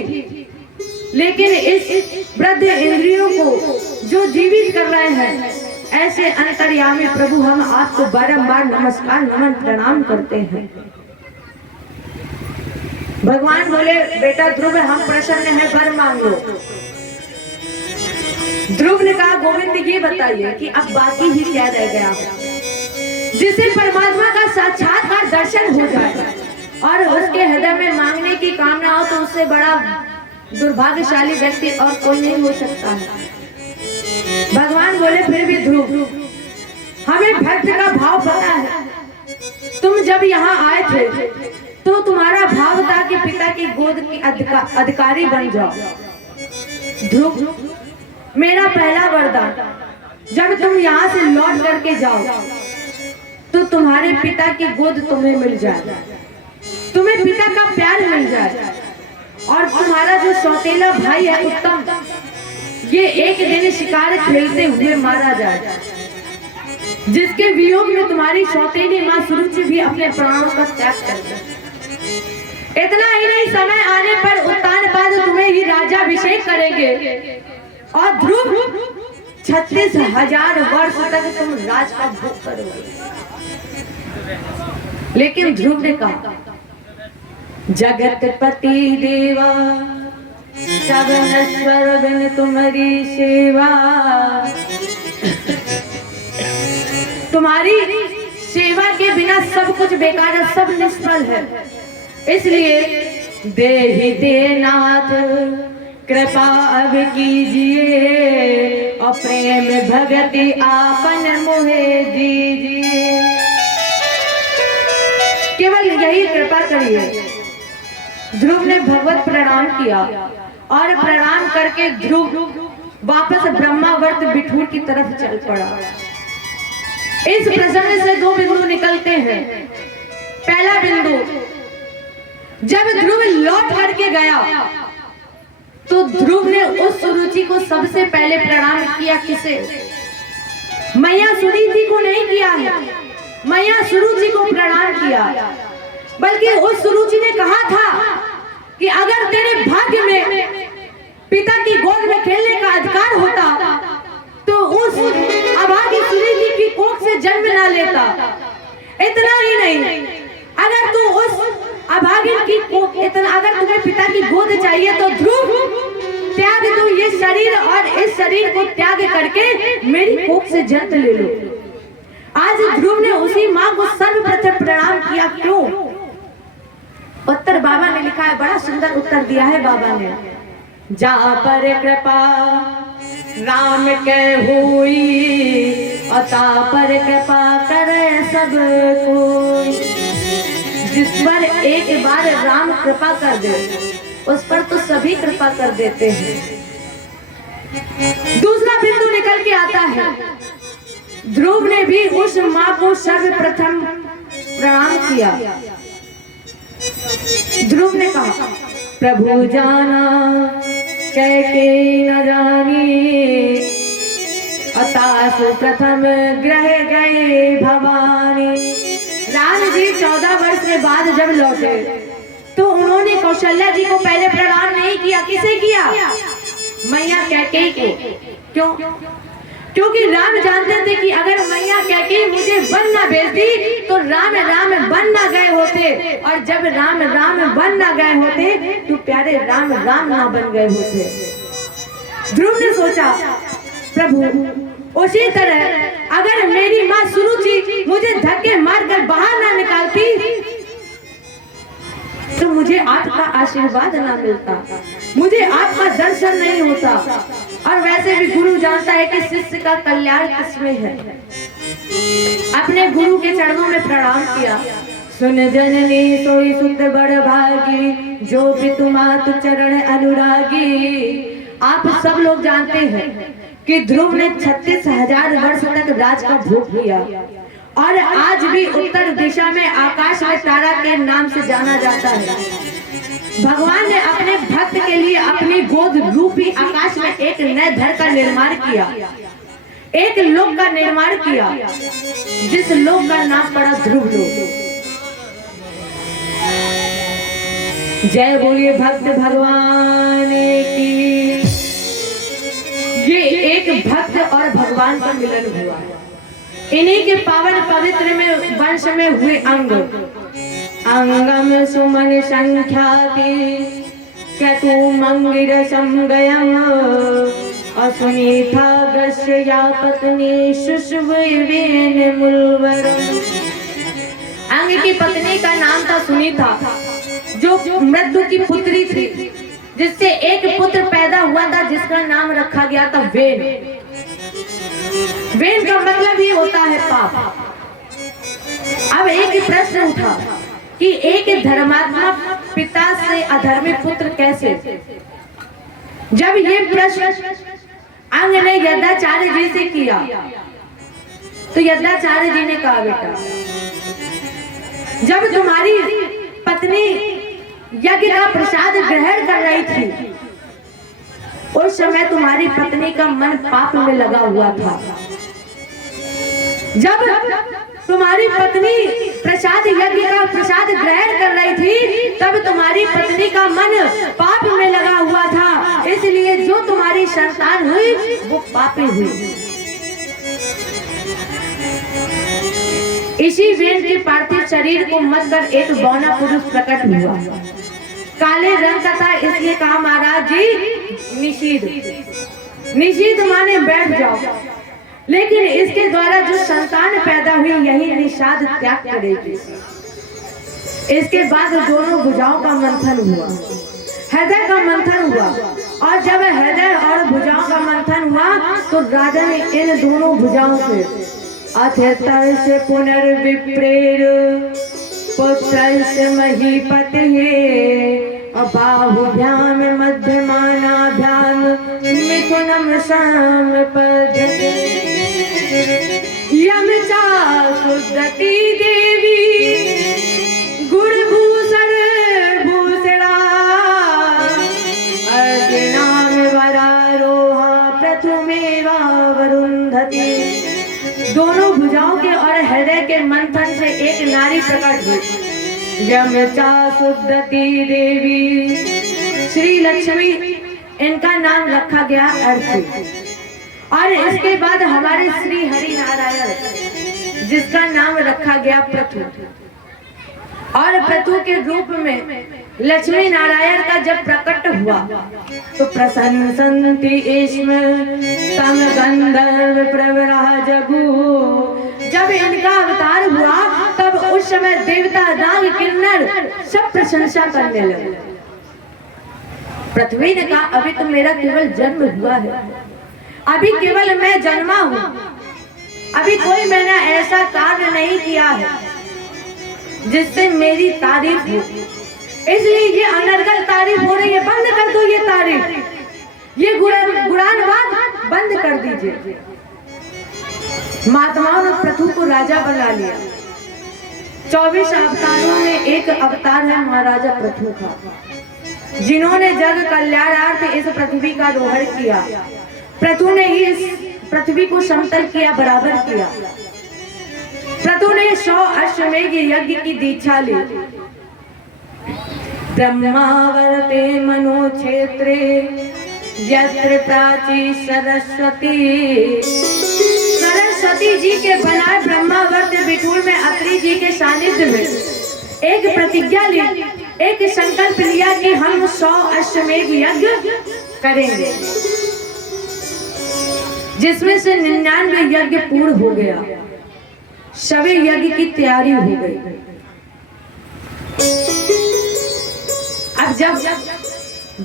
लेकिन इस वृद्ध इंद्रियों को जो जीवित कर रहे हैं, ऐसे अंतर्यामी प्रभु हम आपको बारंबार नमस्कार नमन प्रणाम करते हैं। भगवान बोले, बेटा ध्रुव हम प्रसन्न है, वर मांग लो। ध्रुव ने कहा, गोविंद ये बताइए कि अब बाकी ही क्या रह गया, जिसे परमात्मा का साक्षात्कार दर्शन हो जाए और उसके हृदय में मांगने की कामना हो, तो उससे बड़ा दुर्भाग्यशाली व्यक्ति और कोई नहीं हो सकता है। भगवान बोले, फिर भी ध्रुव हमें भक्त का भाव पता है। तुम जब यहाँ आए थे तो तुम्हारा भाव था कि पिता की गोद की अधिकारी बन जाओ। ध्रुव मेरा पहला वरदान, जब तुम यहाँ से लौट करके जाओ तो तुम्हारे पिता की गोद तुम्हें मिल जाए, तुम्हें पिता का प्यार मिल जाए और तुम्हारा जो सौतेला भाई है उत्तम, ये एक दिन शिकार खेलते हुए मारा जाए, जिसके वियोग में तुम्हारी सौतेली मां सुरुचि भी अपने प्राणों का त्याग कर दे। इतना ही नहीं, समय आने पर उत्तानपाद तुम्हें ही राज्याभिषेक करेंगे और ध्रुव 36,000 वर्ष तक तुम राज का भोग करोगे। लेकिन ध्रुव ने कहा, जगतपति देवा सब नश्वर बिन तुम्हारी सेवा, तुम्हारी सेवा के बिना सब कुछ बेकार है, सब निष्फल है। इसलिए देहि देनाथ कृपा अब कीजिए और प्रेम भगति आपन मोहे दीजिए। केवल यही कृपा करिए। ध्रुव ने भगवत प्रणाम किया और प्रणाम करके ध्रुव वापस ब्रह्मावर्त बिठूर की तरफ चल पड़ा। इस प्रसंग से दो बिंदु निकलते हैं। पहला बिंदु, जब ध्रुव लौट करके गया तो ध्रुव ने उस सुरुचि को सबसे पहले प्रणाम किया। किसे? मैया सुनीति को नहीं किया है, मैया सुरुचि को प्रणाम किया। बल्कि उस सुरुचि ने कहा था कि अगर तेरे भाग्य में पिता की गोद में खेलने का अधिकार होता तो उस अभागी सुनीति की कोख से जन्म ना लेता। इतना ही नहीं, अगर तू उस अभागिन की कोख, अगर तुम्हें पिता की गोद चाहिए तो ध्रुव त्याग दो ये शरीर और इस शरीर को त्याग करके मेरी कोख से जन्म ले लो। आज ध्रुव ने उसी मां को सर्वप्रथम प्रणाम किया। क्यों? उत्तर बाबा ने लिखा है, बड़ा सुंदर उत्तर दिया है बाबा ने। जा पर कृपा राम के हुई, अता पर कृपा करे सब कोई। जिस पर एक बार राम कृपा कर दे उस पर तो सभी कृपा कर देते हैं। दूसरा बिंदु निकल के आता है, ध्रुव ने भी उस मां को सर्वप्रथम प्रणाम किया। ध्रुव ने कहा, प्रभु जाना कैके न जानी, अतासु प्रथम ग्रह गए भवानी। राम जी 14 वर्ष के बाद जब लौटे तो उन्होंने कौशल्या जी को पहले प्रणाम नहीं किया। किसे किया? मैया कैकेयी को। क्यों? क्योंकि राम जानते थे कि अगर मैया कहती मुझे वन ना भेजती तो राम राम वन ना गए होते, और जब राम राम वन ना गए होते तो प्यारे राम राम ना बन गए होते। ध्रुव ने सोचा प्रभु उसी तरह अगर मेरी माँ सुरुचि मुझे धक्के मारकर बाहर ना निकालती तो मुझे आपका आशीर्वाद ना मिलता, मुझे आपका दर्शन नहीं होता। और वैसे भी गुरु जानता है कि शिष्य का कल्याण किसमें है। अपने गुरु के चरणों में प्रणाम किया। सुन जननी सोई सुत बड़ भागी, जो भी तुम्हारा चरण अनुरागी। आप सब लोग जानते हैं कि ध्रुव ने 36,000 वर्ष तक राज का भोग लिया, और आज भी उत्तर दिशा में आकाश में तारा के नाम से जाना जाता है। भगवान ने अपने भक्त के लिए अपनी गोद रूपी आकाश में एक नए घर का निर्माण किया, एक लोक का निर्माण किया, जिस लोक का नाम पड़ा ध्रुव लोक। जय बोलिए भक्त भगवान की। ये एक भक्त और भगवान का मिलन हुआ। इन्हीं के पावन पवित्र में वंश में हुए अंगम सुमन संख्याति कैतु मंगिर संगयम असुनीथा गश्या पत्नी सुषवेन मुलवर। अंग की पत्नी का नाम था सुनीता, जो मृत्यु की पुत्री थी, जिससे एक पुत्र पैदा हुआ था जिसका नाम रखा गया था वेन। वेन का मतलब ही होता है पाप। अब एक प्रश्न उठा कि एक धर्मात्मा पिता से अधर्मी पुत्र कैसे। जब ये प्रश्न अंग ने यज्ञाचार्य जी से किया तो यज्ञाचार्य जी ने कहा बेटा, जब तुम्हारी पत्नी यज्ञ का प्रसाद ग्रहण कर रही थी उस समय तुम्हारी पत्नी का मन पाप में लगा हुआ था। जब तुम्हारी पत्नी प्रसाद यज्ञ का प्रसाद ग्रहण कर रही थी तब तुम्हारी पत्नी का मन पाप में लगा हुआ था, इसलिए जो तुम्हारी संतान हुई वो पापी हुई। इसी वेन के पार्थिव शरीर को मत कर एक बौना पुरुष प्रकट हुआ। काले रंग का था, इसलिए कहा महाराज जी निषीद। निषीद माने बैठ जाओ, लेकिन इसके द्वारा जो संतान पैदा हुई यही निषाद त्याग करेगी। इसके बाद दोनों भुजाओं का मंथन हुआ, हृदय का मंथन हुआ, और जब हृदय और भुजाओं का मंथन हुआ तो राजा ने इन दोनों भुजाओं से अथेतर से पुनर्विप्रेर पुत्रस्य महीपतिः बाहुभ्याम मध्यमानाभ्याम मिथुनम समपद्यते। यम चा सुदती देवी गुरुभूषण भूषणा अर्जुनाम वरारोहा प्रथमेवा वरुंधति। दोनों भुजाओं के और हृदय के मंथन से एक नारी प्रकट हुई। यमचा सुदती देवी, श्री लक्ष्मी इनका नाम रखा गया अर्ची। और इसके बाद हमारे श्री हरि नारायण जिसका नाम रखा गया पृथु। और पृथु के रूप में लक्ष्मी नारायण का जब प्रकट हुआ तो प्रसन्नसन्ति इस्म तम गंधर्व प्रवराजगु। जब इनका अवतार हुआ तब उस समय देवता नाग किन्नर सब प्रशंसा करने लगे। पृथ्वी ने कहा अभी तो मेरा केवल जन्म हुआ है, अभी केवल मैं जन्मा हूँ, अभी कोई मैंने ऐसा कार्य नहीं किया है जिससे मेरी तारीफ हो, इसलिए ये अनर्गल तारीफ हो रही है। बंद कर दो ये तारीफ, ये गुणानुवाद बंद कर दीजिए। महात्माओं ने पृथु को राजा बना लिया। 24 अवतारों में एक अवतार है महाराजा पृथु का, जिन्होंने जग कल्याणार्थ इस पृथ्वी का रोहण किया। पृथु ने ही इस पृथ्वी को समतल किया, बराबर किया। पृथु ने 100 अश्वमेध यज्ञ की दीक्षा ली। ब्रह्मावर्ते मनो क्षेत्रे यत्र प्राची सरस्वती सती जी के बनाए ब्रह्मावर्त बिठूर में अत्रि जी के सानिध्य में एक प्रतिज्ञा ली, एक संकल्प लिया कि हम 100 अश्वमेध यज्ञ करेंगे, जिसमें से 99 यज्ञ पूर्ण हो गया, सभी यज्ञ की तैयारी हो गई। अब जब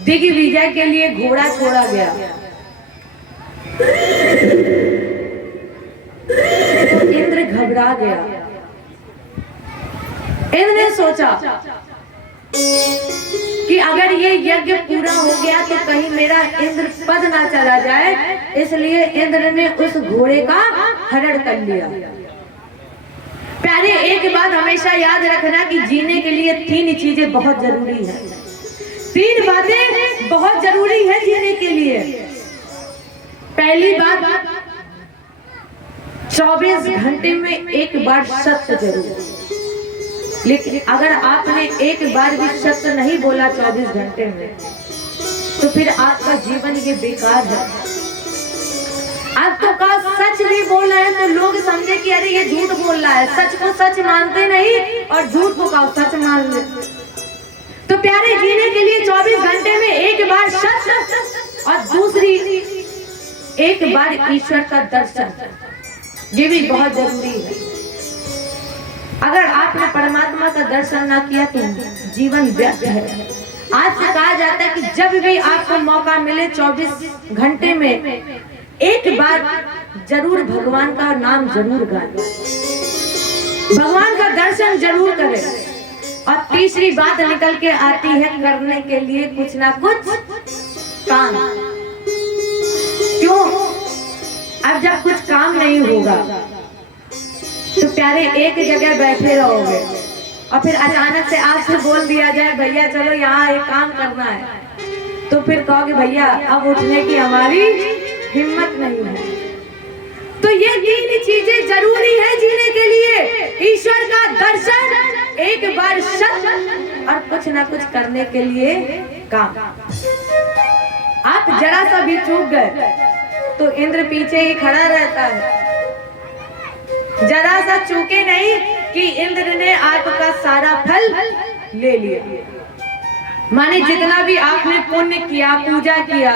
दिग्विजय के लिए घोड़ा छोड़ा गया तो इंद्र घबरा गया। इंद्र ने सोचा कि अगर ये यज्ञ पूरा हो गया तो कहीं मेरा इंद्र पद ना चला जाए, इसलिए इंद्र ने उस घोड़े का हरण कर लिया। प्यारे, एक बात हमेशा याद रखना कि जीने के लिए 3 चीजें बहुत जरूरी है। 3 बातें बहुत जरूरी है जीने के लिए। पहली बात, 24 घंटे में एक बार सत्य जरूर। लेकिन अगर आपने एक बार भी सत्य नहीं बोला 24 घंटे में, तो फिर आपका जीवन ये बेकार है। आपको कहा सच भी बोल रहा है तो लोग समझे कि अरे ये झूठ बोल रहा है। सच को सच मानते नहीं और झूठ को कहो सच मान ले। तो प्यारे, जीने के लिए 24 घंटे में एक बार सत्य और दूसरी एक बार ईश्वर का दर्शन, ये भी बहुत जरूरी है। अगर आपने परमात्मा का दर्शन ना किया तो जीवन व्यर्थ है। आज से कहा जाता है कि जब भी आपको मौका मिले 24 घंटे में एक बार जरूर भगवान का नाम जरूर गाएं, भगवान का दर्शन जरूर करें। और तीसरी बात निकल के आती है, करने के लिए कुछ ना कुछ काम। क्यों? अब जब कुछ काम नहीं होगा तो प्यारे एक जगह बैठे रहोगे और फिर अचानक से आपसे बोल दिया जाए भैया चलो यहाँ एक काम करना है, तो फिर कहोगे भैया अब उठने की हमारी हिम्मत नहीं है। तो ये 3 चीजें जरूरी है जीने के लिए। ईश्वर का दर्शन, एक बार सत्य और कुछ ना कुछ करने के लिए काम। आप जरा सा भी चूक गए तो इंद्र पीछे ही खड़ा रहता है। जरा सा चूके नहीं कि इंद्र ने आपका सारा फल ले लिया। माने जितना भी आपने पुण्य किया, पूजा किया,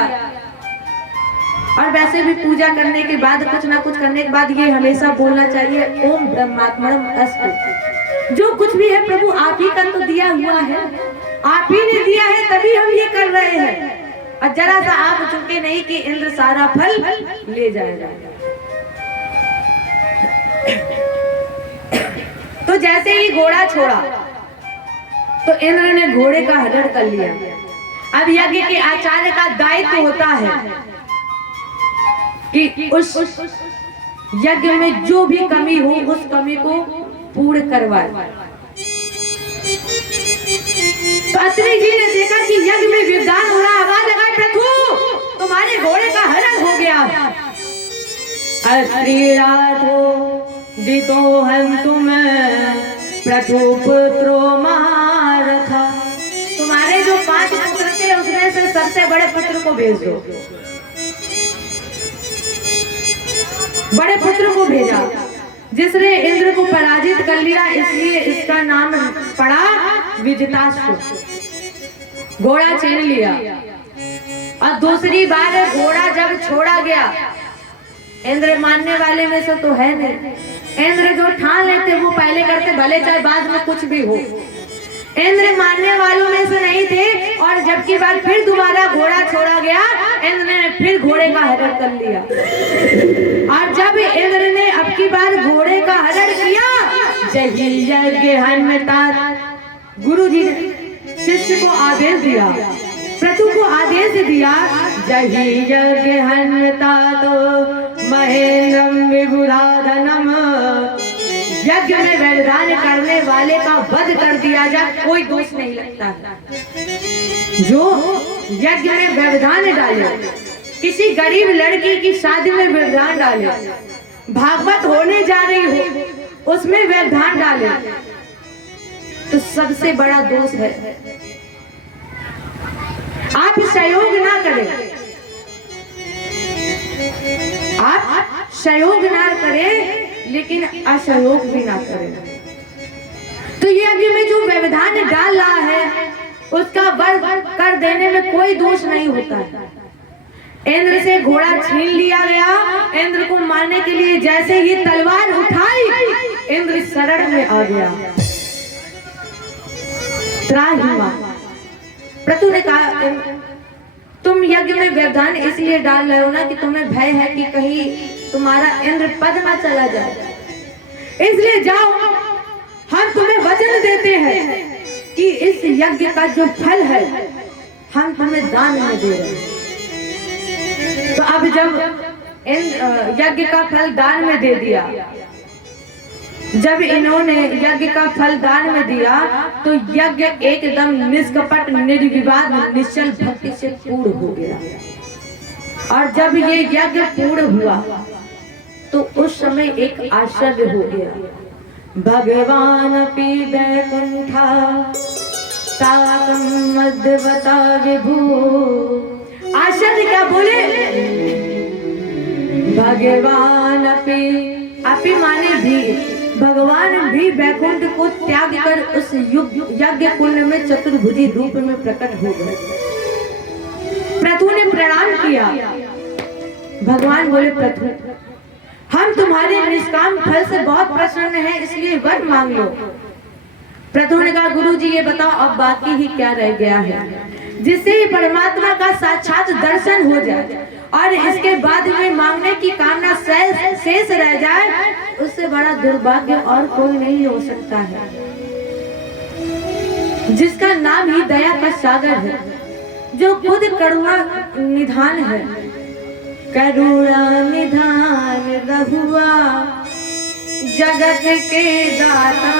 और वैसे भी पूजा करने के बाद कुछ ना कुछ करने के बाद ये हमेशा बोलना चाहिए ओम ब्रह्मात्मनम अस्तु। जो कुछ भी है प्रभु आप ही का तो दिया हुआ है, आप ही ने दिया है तभी हम ये कर रहे हैं। और जरा सा आप चूके नहीं कि इंद्र सारा फल ले जाएगा। तो जैसे ही घोड़ा छोड़ा तो इंद्र ने घोड़े का हरण कर लिया। अब यज्ञ के आचार्य का दायित्व होता है कि उस यज्ञ में जो भी कमी हो उस कमी को पूर्ण करवाए। तो अत्रि जी ने देखा कि यज्ञ में विधान हो रहा, आवाज लगाई प्रभु तुम्हारे घोड़े का हरण हो गया। अत्रि राधो दितो हम तुम्हें प्रथुपुत्रो महारथा। तुम्हारे जो 5 पुत्र थे उसमें से सबसे बड़े पुत्र को भेज दो। बड़े पुत्र को भेजा जिसने इंद्र को पराजित कर लिया, इसलिए इसका नाम पड़ा विजिताश्व। घोड़ा छीन लिया और दूसरी बार घोड़ा जब छोड़ा गया, इंद्र मानने वाले में से तो है नहीं। इंद्र जो ठान लेते वो पहले करते, भले चाहे बाद में कुछ भी हो। इंद्र मानने वालों में से नहीं थे। और जबकि बार फिर दोबारा घोड़ा छोड़ा गया, इंद्र ने फिर घोड़े का हरण कर लिया। और जब इंद्र ने अब की बार घोड़े का हरण किया, यज्ञ हन्मता, गुरु जी ने शिष्य को आदेश दिया, प्रथु को आदेश दिया, जही यज्ञ हन्मता तो महेंद्रम विबुधाधनम। यज्ञ में व्यवधान करने वाले का वध कर दिया जाए, कोई दोष नहीं लगता है। जो यज्ञ में व्यवधान डाले, किसी गरीब लड़की की शादी में व्यवधान डाले, भागवत होने जा रही हो उसमें व्यवधान डाले, तो सबसे बड़ा दोष है। आप सहयोग ना करें, आप सहयोग ना करें लेकिन असहयोग भी ना करें। तो यज्ञ में जो व्यवधान डाल रहा है उसका वध कर देने में कोई दोष नहीं होता है। इंद्र से घोड़ा छीन लिया गया। इंद्र को मारने के लिए जैसे ही तलवार उठाई, इंद्र शरण में आ गया। त्राहिमाम। पृथु ने कहा, तुम यज्ञ में व्यवधान इसलिए डाल रहे हो ना कि तुम्हें भय है कि कहीं तुम्हारा इंद्र पद ना चला जाए, इसलिए जाओ, हम तुम्हें वचन देते हैं कि इस यज्ञ का जो फल है हम तुम्हें दान में दे रहे हैं। तो अब जब यज्ञ का फल दान में दे दिया, जब इन्होंने यज्ञ का फल दान में दिया तो यज्ञ एकदम निष्कपट, निर्विवाद, निश्चल भक्ति से पूर्ण हो गया। और जब ये यज्ञ पूर्ण हुआ तो उस समय एक आश्चर्य हो गया। भगवान अपि वैकुंठा ताकं मध्यवता विभु। आश्चर्य क्या बोले? भगवान अपि माने भी, भगवान भी वैकुंठ को त्याग कर उस यज्ञ कुंड में चतुर्भुजी रूप में प्रकट हो गए। पृथु ने प्रणाम किया। भगवान बोले, पृथु हम तुम्हारे निष्काम फल से बहुत प्रसन्न हैं, इसलिए वर मांग लो। पृथु ने कहा, गुरु जी ये बताओ अब बाकी ही क्या रह गया है जिससे परमात्मा का साक्षात दर्शन हो जाए और इसके बाद में मांगने की कामना शेष रह जाए, उससे बड़ा दुर्भाग्य और कोई नहीं हो सकता है। जिसका नाम ही दया का सागर है, जो खुद करुणा निधान है। करुणा निधान रहुआ जगत के दाता,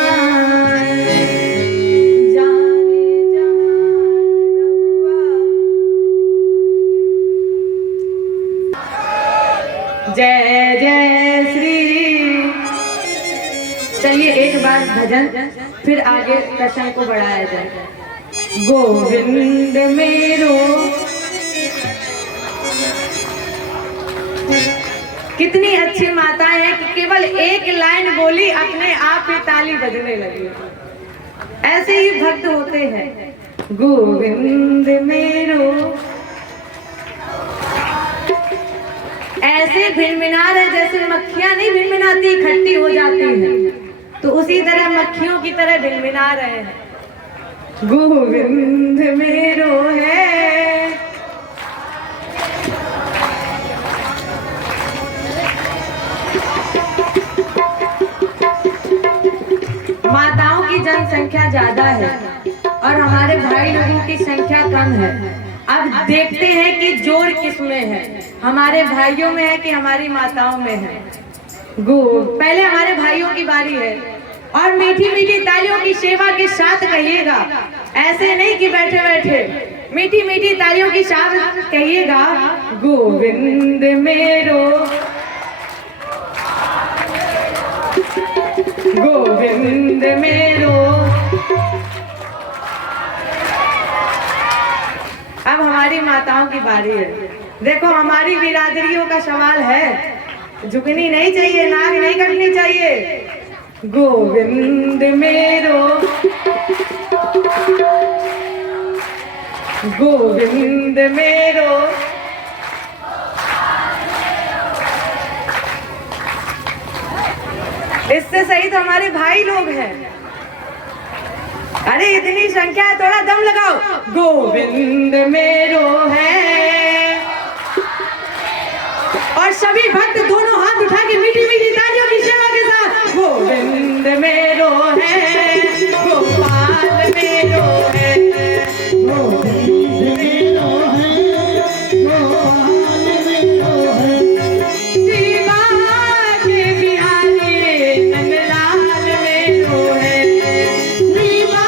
जय जय श्री। चलिए एक बार भजन, फिर आगे प्रसंग को बढ़ाया जाए। गोविंद मेरो। कितनी अच्छी माताएं हैं कि केवल एक लाइन बोली अपने आप ही ताली बजने लगी। ऐसे ही भक्त होते हैं। गोविंद मेरो ऐसे भिनभिना रहे जैसे मक्खियां नहीं भिनभिनाती, इकट्ठी हो जाती हैं, तो उसी तरह मक्खियों की तरह भिनभिना रहे हैं। गोविंद मेरो है। माताओं की जनसंख्या ज्यादा है और हमारे भाई लोगों की संख्या कम है। अब देखते हैं कि जोर किसमें है, हमारे भाइयों में है कि हमारी माताओं में है। पहले हमारे भाइयों की बारी है और मीठी मीठी तालियों की सेवा के साथ कहिएगा, ऐसे नहीं कि बैठे बैठे, मीठी मीठी तालियों की साथ कहिएगा। गोविंद मेरो, गोविंद मेरो। अब हमारी माताओं की बारी है। देखो हमारी बिरादरियों का सवाल है, झुकनी नहीं चाहिए, नाक नहीं कटनी चाहिए। गोविंद मेरो, गोविंद मेरो। इससे सही तो हमारे भाई लोग हैं। अरे इतनी संख्या है, थोड़ा दम लगाओ। गोविंद मेरो है। और सभी भक्त दोनों हाथ उठा के मीठी मीठी तालियों की सेवा के साथ गोविंद मेरो है, गोपाल मेरो है, गोविंद मेरो है, गोपाल मेरो है। शिवा के बिहारी नंदलाल मेरो है, शिवा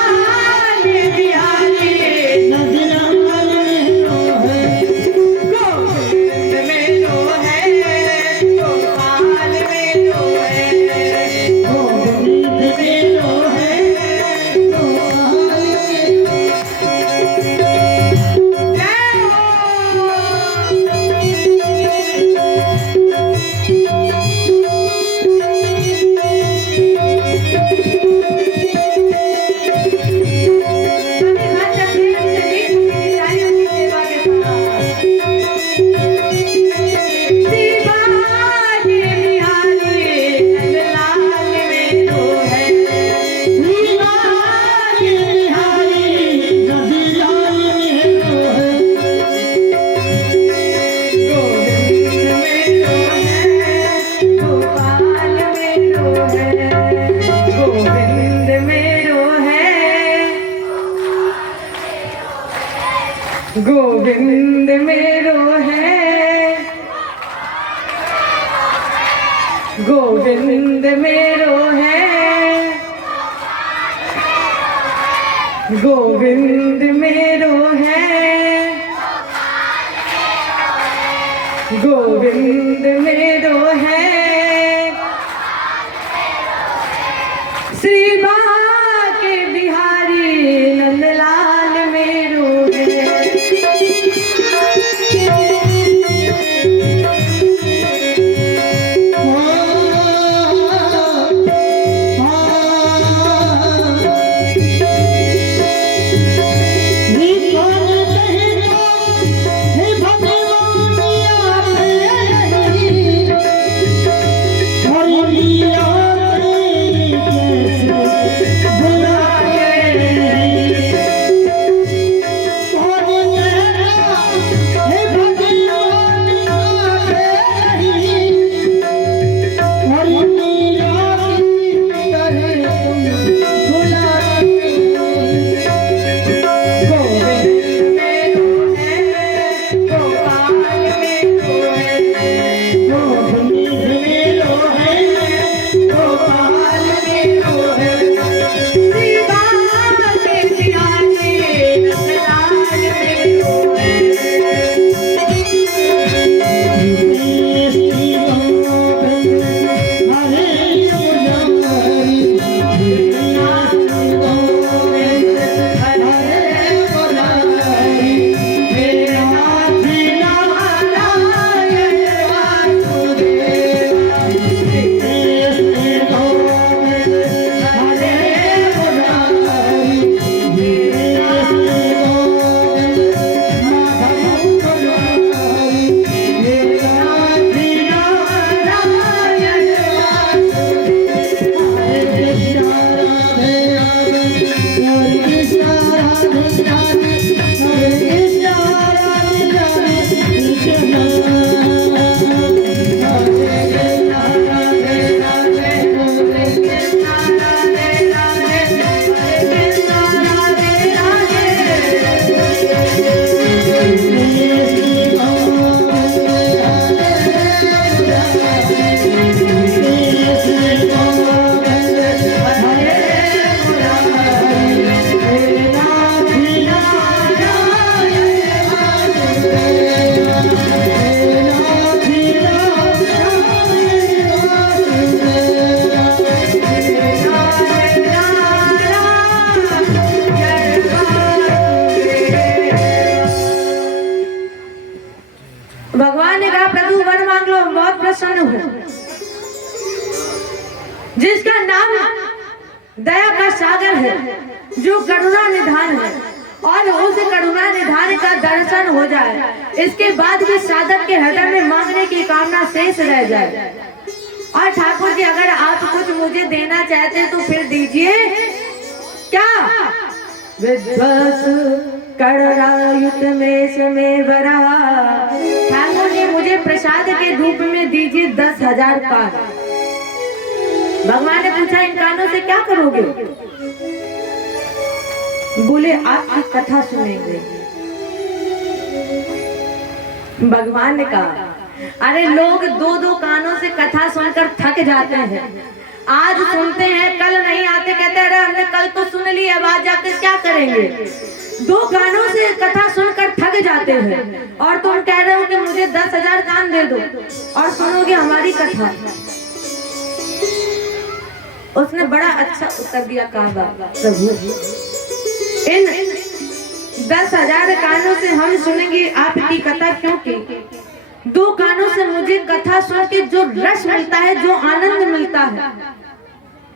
के बिहारी नंदलाल मेरो है। गोविंद मेरो है, गोपाल मेरो है, गोविंद मेरो गोविंद मेरो है, गोविंद मेरो है, गोविंद मेरो है, गोविंद मेरो है, श्री बाके बिहारी नंदलाल मेरो है। भगवान ने कहा प्रभु वर मांग लो, बहुत प्रसन्न हूँ। जिसका नाम दया का सागर है, जो करुणा निधान है, और उस करुणा निधान का दर्शन हो जाए, इसके बाद भी साधक के हृदय में मांगने की कामना शेष रह जाए। और ठाकुर जी अगर आप कुछ मुझे देना चाहते हैं तो फिर दीजिए। क्या विध्वस कड़रायुत में वरा, ठाकुर जी मुझे प्रसाद के रूप में दीजिए 10,000 कान। भगवान ने पूछा इन कानों से क्या करोगे? बोले आपकी कथा सुनेंगे। भगवान ने कहा अरे लोग 2-2 कानों से कथा सुनकर थक जाते हैं। आज सुनते हैं कल नहीं आते, कहते अरे हमने कल तो सुन ली, अब आज जाकर क्या करेंगे? 2 कानों से कथा सुनकर थक जाते हैं और तुम कह रहे हो कि मुझे 10,000 कान दे दो और सुनोगे हमारी कथा। उसने बड़ा अच्छा उत्तर दिया, कहा प्रभु इन 10,000 कानों से हम सुनेंगे आपकी कथा, क्योंकि 2 कानों से मुझे कथा सुन के जो रस मिलता है, जो आनंद मिलता है,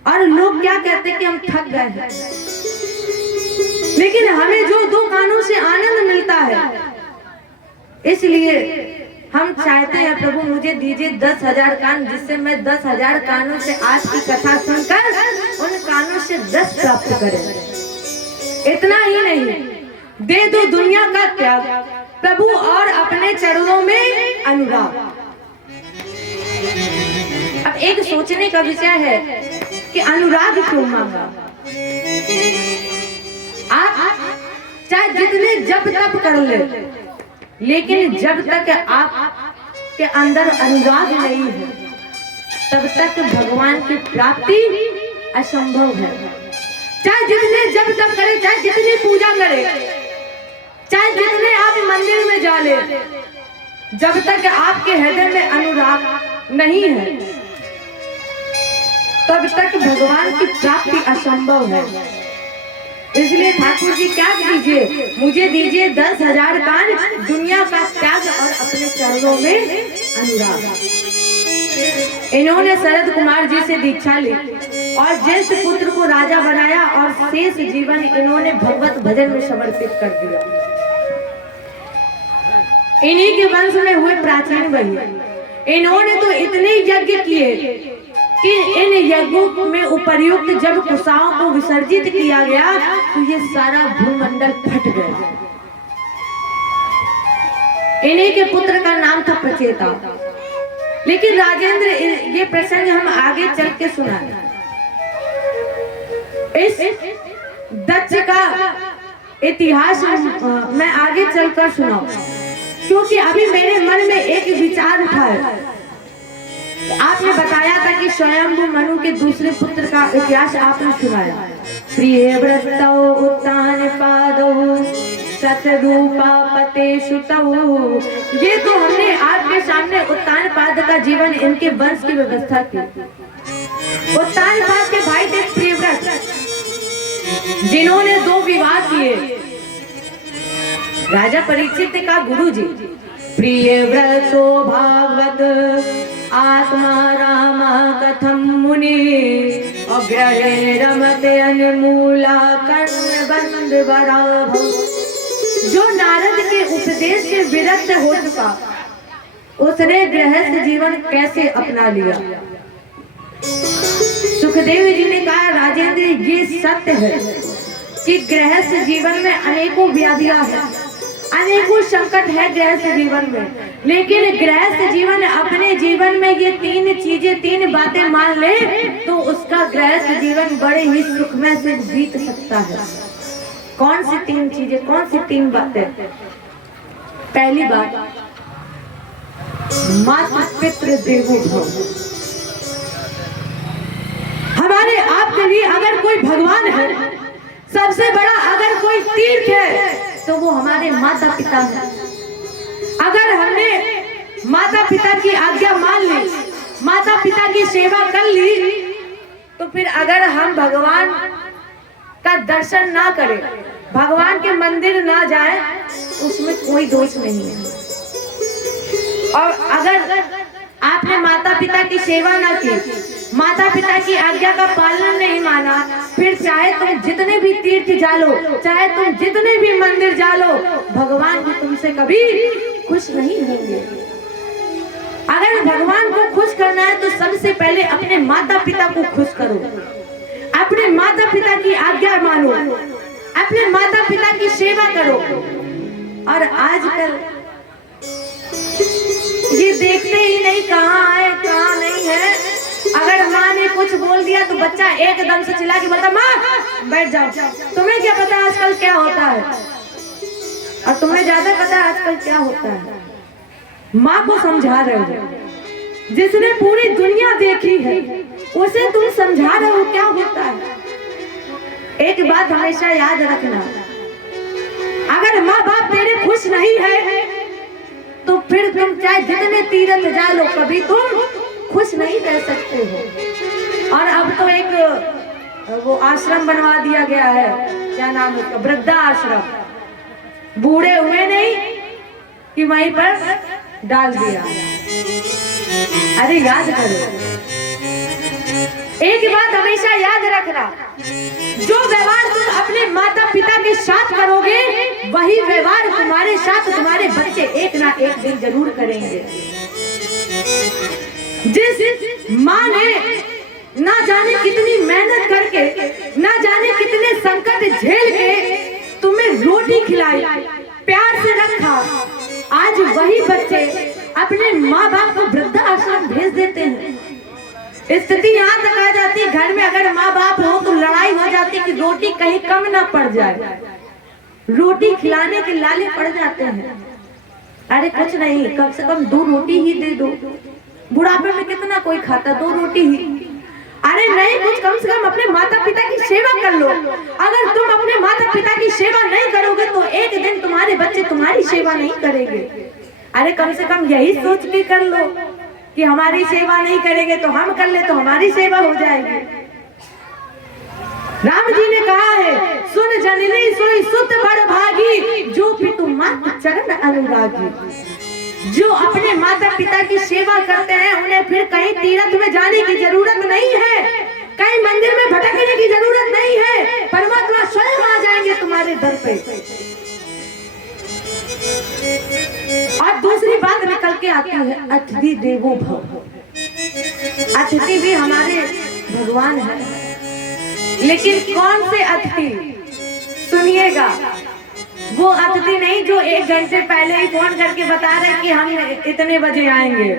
और लोग क्या कहते हैं कि हम थक गए हैं, लेकिन हमें जो 2 कानों से आनंद मिलता है, इसलिए हम चाहते हैं प्रभु मुझे दीजिए 10,000 कान, जिससे मैं 10,000 कानों से आपकी कथा सुनकर उन कानों से रस प्राप्त करें। इतना ही नहीं, दे दो दुनिया का त्याग प्रभु और अपने चरणों में अनुराग। अब एक सोचने का विषय है कि अनुराग क्यों मांगा? आप चाहे चाहे जितने जब तक कर ले, लेकिन जब तक आप के अंदर अनुराग नहीं है तब तक भगवान की प्राप्ति असंभव है। चाहे जितने जब तक करे, चाहे जितनी पूजा करे, चाहे जितने आप मंदिर में जा ले, जब तक आपके हृदय में अनुराग नहीं है तब तक भगवान की प्राप्ति असंभव है। इसलिए ठाकुर जी क्या दीजिए, मुझे दीजिए 10,000 कान, दुनिया का त्याग और अपने चरणों में अनुराग। इन्होंने शरद कुमार जी से दीक्षा ली और ज्येष्ठ पुत्र को राजा बनाया और शेष जीवन इन्होंने भगवत भजन में समर्पित कर दिया। इन्हीं के वंश में हुए प्राचीन वही। इन्होंने तो इतने यज्ञ किए कि इन यज्ञों में उपर्युक्त जब कुशाओं को विसर्जित किया गया तो ये सारा भूमंडल फट गया। इन्हीं के पुत्र का नाम था प्रचेता। लेकिन राजेंद्र, ये प्रसंग हम आगे चल के सुनाए। इस दक्ष का इतिहास मैं आगे चलकर सुनाऊं, क्योंकि अभी मेरे मन में एक विचार उठा है। आपने बताया था कि स्वयंभू मनु के दूसरे पुत्र का इतिहास आपने सुनाया। प्रिय व्रतौ उत्तान पादौ शतरूपा पते सुतौ। ये तो हमने आपके सामने उत्तान पाद का जीवन, इनके वंश की व्यवस्था की। उत्तान पाद के भाई थे प्रियव्रत, जिन्होंने 2 विवाह किए। राजा परीक्षित का गुरु जी प्रियव्रतो भागवत आत्मा राम कथम मुनि अग्रहे रमते अनमूला कर्ण बंद बराभ। जो नारद के उपदेश से विरक्त हो चुका, उसने गृहस्थ जीवन कैसे अपना लिया। सुखदेव जी ने कहा, राजेंद्र ये सत्य है कि गृहस्थ जीवन में अनेकों व्याधियां हैं, अनेकों संकट है गृहस्थ जीवन में, लेकिन गृहस्थ जीवन अपने जीवन में ये 3 चीजें, 3 बातें मान ले तो उसका गृहस्थ जीवन बड़े ही सुखमय से बीत सकता है। कौन सी 3 चीजें, कौन सी 3 बातें? पहली बात, मातृ पितृ देवो भव। हमारे आपके लिए अगर कोई भगवान है, सबसे बड़ा अगर कोई तीर्थ है तो वो हमारे माता पिता है। अगर हमने माता पिता की आज्ञा मान ली, माता पिता की सेवा कर ली, तो फिर अगर हम भगवान का दर्शन ना करें, भगवान के मंदिर ना जाए, उसमें कोई दोष नहीं है। और अगर आपने माता पिता की सेवा ना की, माता पिता की आज्ञा का पालन नहीं माना, फिर चाहे तुम जितने भी तीर्थ जा लो, चाहे तुम जितने भी मंदिर जा लो, भगवान भी तुमसे कभी खुश नहीं होंगे। अगर भगवान को खुश करना है तो सबसे पहले अपने माता पिता को खुश करो, अपने माता पिता की आज्ञा मानो, अपने माता पिता की सेवा करो। और आजकल ये देखते ही नहीं कहाँ है कहाँ नहीं है। अगर माँ ने कुछ बोल दिया तो बच्चा एकदम से चिल्ला के बोलता, माँ बैठ जाओ। तुम्हें क्या पता आजकल क्या होता है, और तुम्हें ज्यादा पता है आजकल क्या होता है। माँ को समझा रहे हो, जिसने पूरी दुनिया देखी है उसे तुम समझा रहे हो क्या होता है। एक बात हमेशा याद रखना, अगर माँ बाप तेरे खुश नहीं है तो फिर तुम चाहे जितने तीर्थ जा लो, कभी तुम खुश नहीं रह सकते हो। और अब तो एक वो आश्रम बनवा दिया गया है, क्या नाम है उसका, वृद्धा आश्रम। बूढ़े हुए नहीं कि वहीं पर डाल दिया। अरे याद करो, एक बात हमेशा याद रखना, जो व्यवहार तुम अपने माता पिता के साथ करोगे, वही व्यवहार तुम्हारे साथ तुम्हारे बच्चे एक ना एक दिन जरूर करेंगे। जिस माँ ने ना जाने कितनी मेहनत करके, ना जाने कितने संकट झेल के तुम्हें रोटी खिलाई, प्यार से रखा, आज वही बच्चे अपने माँ बाप को वृद्धाश्रम भेज देते हैं। स्थिति यहाँ तक आ जाती है, घर में अगर माँ बाप हो तो लड़ाई हो जाती कि रोटी कहीं कम ना पड़ जाए। रोटी खिलाने के लाले पड़ जाते हैं। अरे कुछ नहीं, कम से कम 2 रोटी ही दे दो। बुढ़ापे में कितना कोई खाता, 2 रोटी ही। अरे नहीं, कुछ कम से कम अपने माता पिता की सेवा कर लो। अगर तुम अपने माता पिता की सेवा नहीं करोगे तो एक दिन तुम्हारे बच्चे तुम्हारी सेवा नहीं करेंगे। अरे कम से कम यही सोच के कर लो कि हमारी सेवा नहीं करेंगे तो हम कर ले तो हमारी सेवा हो जाएगी। राम जी ने कहा है, सुन जननी सोई सुत बड़ भागी, जो पितु मात चरण अनुरागी। जो अपने माता पिता की सेवा करते हैं उन्हें फिर कहीं तीर्थ में जाने की जरूरत नहीं है, कहीं मंदिर में भटकने की जरूरत नहीं है। परमात्मा स्वयं आ जाएंगे तुम्हारे दर पे। और दूसरी बात निकल के आती है, अतिथि देवो भव। अतिथि भी हमारे भगवान है, लेकिन कौन से अतिथि? सुनिएगा, वो अतिथि नहीं जो 1 घंटे पहले ही फोन करके बता रहे कि हम इतने बजे आएंगे।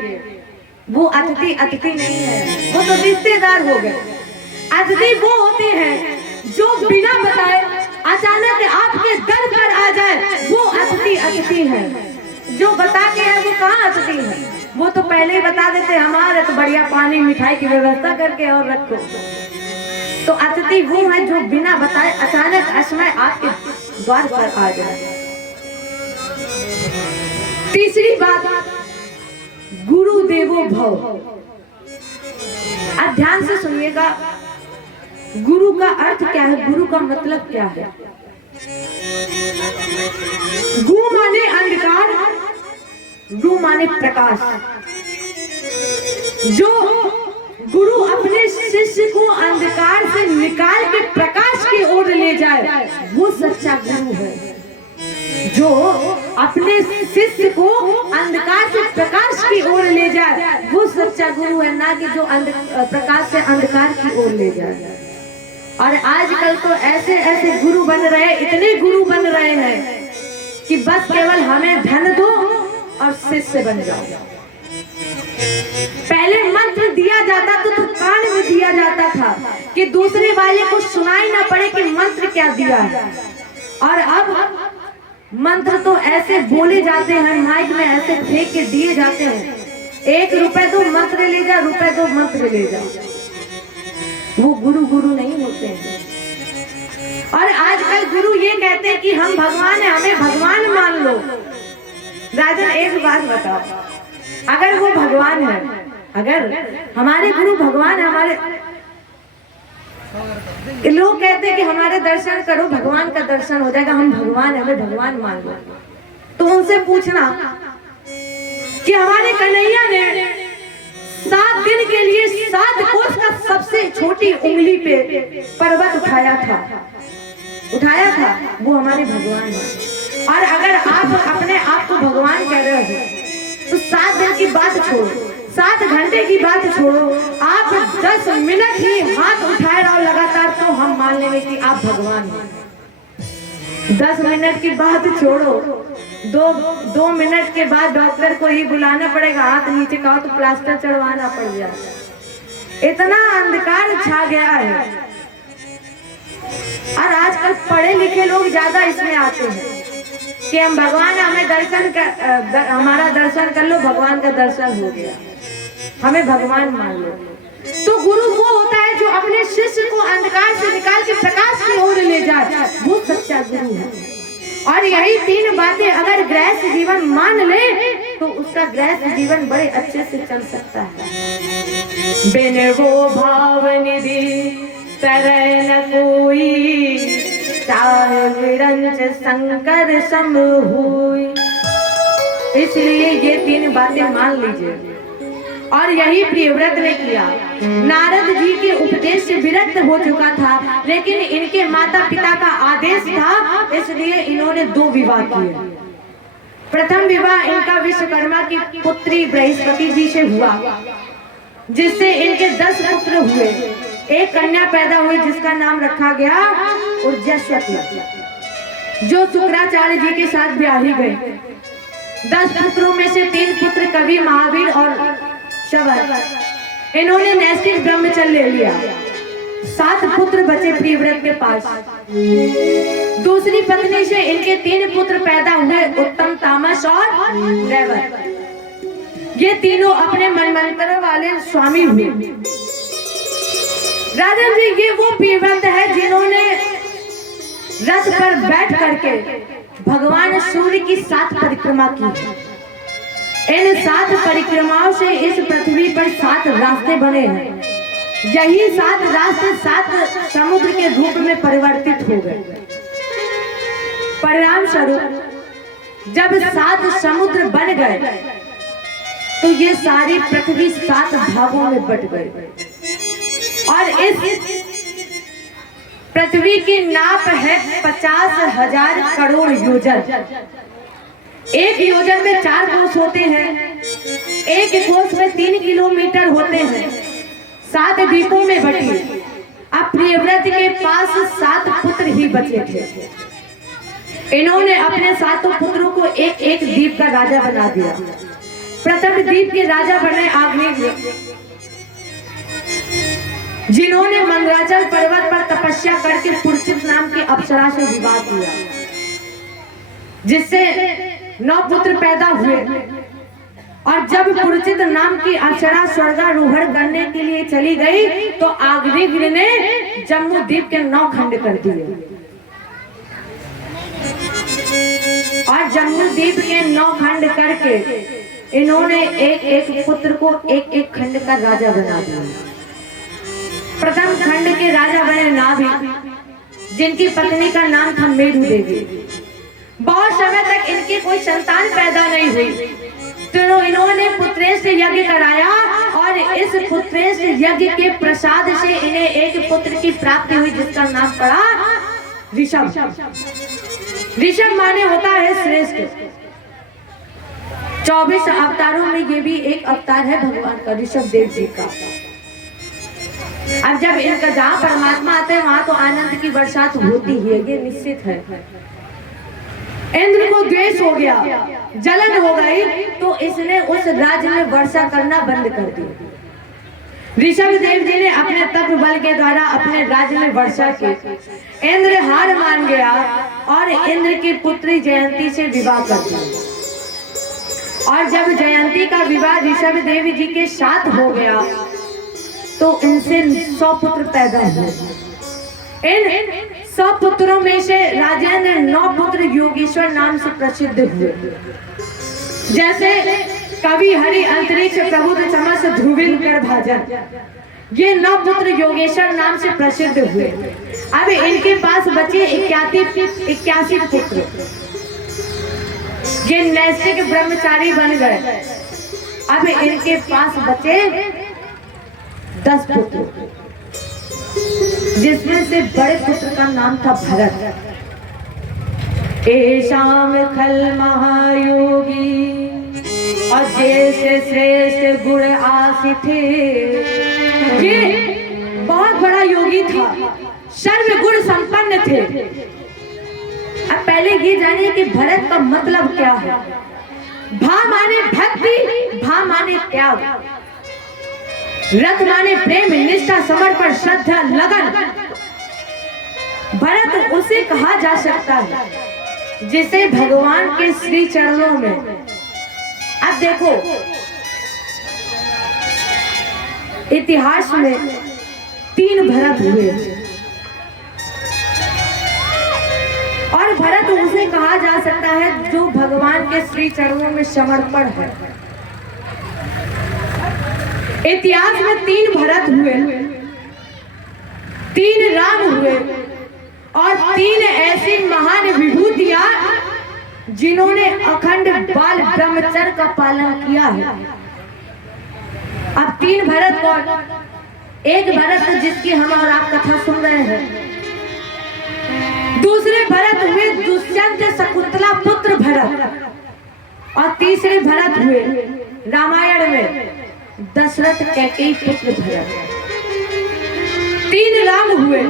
वो अतिथि अतिथि नहीं है, वो तो रिश्तेदार हो गए। अतिथि वो होते हैं जो बिना बताए अचानक आपके दर पर आ जाए, वो अतिथि अतिथि है। जो बता के है वो कहाँ अतिथि है? वो तो पहले ही बता देते हमारे तो बढ़िया पानी मिठाई की व्यवस्था करके और रखो। तो अतिथि वो है जो बिना बताए अचानक असमय आपके द्वार पर आ जाए। तीसरी बात, गुरु देवो भव। अब ध्यान से सुनिएगा, गुरु का अर्थ क्या है, गुरु का मतलब क्या है? गु माने अंधकार, रु माने प्रकाश। जो गुरु अपने शिष्य को अंधकार से निकाल के प्रकाश की ओर ले जाए, वो सच्चा गुरु है। जो अपने शिष्य को अंधकार से प्रकाश की ओर ले जाए, वो सच्चा गुरु है, ना कि जो प्रकाश से अंधकार की ओर ले जाए। और आजकल तो ऐसे ऐसे गुरु बन रहे हैं, इतने गुरु बन रहे हैं कि बस केवल हमें धन दो और शिष्य बन जाओ। पहले मंत्र दिया जाता तो कान में दिया जाता था कि दूसरे वाले को सुनाई ना पड़े कि मंत्र क्या दिया है। और अब मंत्र तो ऐसे बोले जाते हैं, माइक में ऐसे फेंक के दिए जाते हैं, 1 रुपए दो मंत्र ले जा, रुपए दो मंत्र ले जा। वो गुरु गुरु नहीं होते हैं। और आजकल गुरु ये कहते हैं कि हम भगवान है, हमें भगवान मान लो। राजन एक बात बताओ, अगर वो भगवान है, अगर हमारे गुरु भगवान है, हमारे लोग कहते हैं कि हमारे दर्शन करो, भगवान का दर्शन हो जाएगा, हम भगवान है, हमें भगवान मान लो। तो उनसे पूछना कि हमारे कन्हैया ने 7 दिन के लिए 7 कोस का सबसे छोटी उंगली पे पर्वत उठाया था, वो हमारे भगवान है। और अगर आप अपने आप को भगवान कह रहे हो तो 7 दिन की बात छोड़ो, 7 घंटे की बात छोड़ो, आप 10 मिनट ही हाथ उठाए रहो लगातार, तो हम मान लेंगे कि आप भगवान हैं। 10 मिनट की बात छोड़ो, 2 मिनट के बाद डॉक्टर को ही बुलाना पड़ेगा, हाथ नीचे का तो प्लास्टर चढ़वाना पड़ जाए। इतना अंधकार छा गया है। और आजकल पढ़े लिखे लोग ज्यादा इसमें आते हैं कि हम भगवान, हमें दर्शन कर, हमारा दर्शन कर लो, भगवान का दर्शन हो गया, हमें भगवान मान लो। तो गुरु वो होता है जो अपने शिष्य को अंधकार से निकाल के प्रकाश की ओर ले जाए, वो सच्चा गुरु है। और यही 3 बातें अगर गृहस्थ जीवन मान ले तो उसका गृहस्थ जीवन बड़े अच्छे से चल सकता है। बिन वो भाव निधि तरह न कोई, चाहे विरंच शंकर सम हुई। इसलिए ये 3 बातें मान लीजिए। और यही प्रियव्रत ने किया। नारद जी के उपदेश से विरक्त हो चुका था, लेकिन इनके माता पिता का आदेश था, इसलिए इन्होंने 2 विवाह किए। प्रथम विवाह इनका विश्वकर्मा की पुत्री बृहस्पति जी से हुआ, जिससे इनके 10 पुत्र हुए। एक कन्या पैदा हुई जिसका नाम रखा गया उर्जस्वती, जो शुक्राचार्य जी के साथ ब्याही गए। 10 पुत्रों में से 3 पुत्र कवि, महावीर और शबर, इन्होंने नैष्ठिक ब्रह्मचर्य ले लिया। 7 पुत्र बचे प्रियव्रत के पास। दूसरी पत्नी से इनके 3 पुत्र पैदा हुए, उत्तम, तामस और रैवत। ये तीनों अपने मनमंत्र वाले स्वामी हुए। राजन जी, ये वो वीरव्रत है जिन्होंने रथ पर बैठ करके भगवान सूर्य की 7 परिक्रमा की। इन 7 परिक्रमाओं से इस पृथ्वी पर 7 रास्ते बने हैं। यही 7 रास्ते 7 समुद्र के रूप में परिवर्तित हो गए। परिणाम स्वरूप जब 7 समुद्र बन गए तो ये सारी पृथ्वी 7 भागों में बट गई। और इस पृथ्वी की नाप है 50,000 करोड़ योजन। एक योजन में 4 कोस होते हैं, एक कोस में 3 किलोमीटर होते हैं। 7 द्वीपों में बटी। अब प्रियव्रत के पास 7 पुत्र ही बचे थे। इन्होंने अपने 7 पुत्रों को एक एक द्वीप का राजा बना दिया। प्रथम द्वीप के राजा बने अग्निदेव, जिन्होंने मंदराचल पर्वत पर तपस्या करके पुरचित नाम की अप्सरा से विवाह किया, जिससे 9 पुत्र पैदा हुए। और जब पुरचित नाम की अप्सरा स्वर्गारोहण करने के लिए चली गई तो अग्निदेव ने जम्मू द्वीप के 9 खंड कर दिए। और जम्मू द्वीप के 9 खंड करके इन्होंने एक एक पुत्र को एक एक खंड का राजा बना दिया। प्रथम खंड के राजा बने नाभि, जिनकी पत्नी का नाम था मेरु देवी। बहुत समय तक इनकी कोई संतान पैदा नहीं हुई, तो इन्होंने पुत्रेश यज्ञ कराया और इस पुत्रेश यज्ञ के प्रसाद से इन्हें एक पुत्र की प्राप्ति हुई, जिसका नाम पड़ा ऋषभ। ऋषभ माने होता है श्रेष्ठ। 24 अवतारों में ये भी एक अवतार है भगवान का, ऋषभ देव जी का। अब जब इनका जहाँ परमात्मा आते हैं वहां तो आनंद की बरसात होती है, ये निश्चित है। इंद्र को द्वेष हो गया, जलन हो गई, तो इसने उस राज्य में वर्षा करना बंद कर दिया। ऋषभ देव जी ने अपने तप बल के द्वारा अपने राज्य में वर्षा की। इंद्र हार मान गया और इंद्र की पुत्री जयंती से विवाह कर दिया। और जब जयंती का विवाह ऋषभ देव जी के साथ हो गया तो इनसे 100 पुत्र पैदा हुए। इन 100 पुत्रों में से राजेंद्र 9 पुत्र योगेश्वर नाम से प्रसिद्ध हुए, जैसे कवि हरि, अंतरिक्ष, प्रबुद्ध, चमस, ध्रुविल, कर भाजन। ये 9 पुत्र योगेश्वर नाम से प्रसिद्ध हुए। अब इनके पास बचे 81 पुत्र। ये नैष्ठिक ब्रह्मचारी बन गए। अब इनके पास बचे 10 पुत्र, जिसमें से बड़े पुत्र का नाम था भरत। एशाम खल महायोगी और जैसे श्रेष्ठ गुण आसी थे। ये बहुत बड़ा योगी था, सर्व गुण संपन्न थे। अब पहले ये जानिए कि भरत का मतलब क्या है। भा माने भक्ति, भा माने त्याग, रत माने प्रेम, निष्ठा, समर्पण, श्रद्धा, लगन। भरत उसे कहा जा सकता है जिसे भगवान के श्री चरणों में। अब देखो इतिहास में 3 भरत हुए और भरत उसे कहा जा सकता है जो भगवान के श्री चरणों में समर्पण है। इतिहास में 3 भरत हुए, 3 राम हुए और 3 ऐसी महान विभूतियां जिन्होंने अखंड बाल ब्रह्मचर्य का पालन किया है। अब 3 भरत कौन? एक भरत जिसकी हम और आप कथा सुन रहे हैं। दूसरे भरत हुए दुष्यंत शकुंतला पुत्र भरत और तीसरे भरत हुए रामायण में दशरथ कैकेयी पुत्र भरत। 3 राम हुए।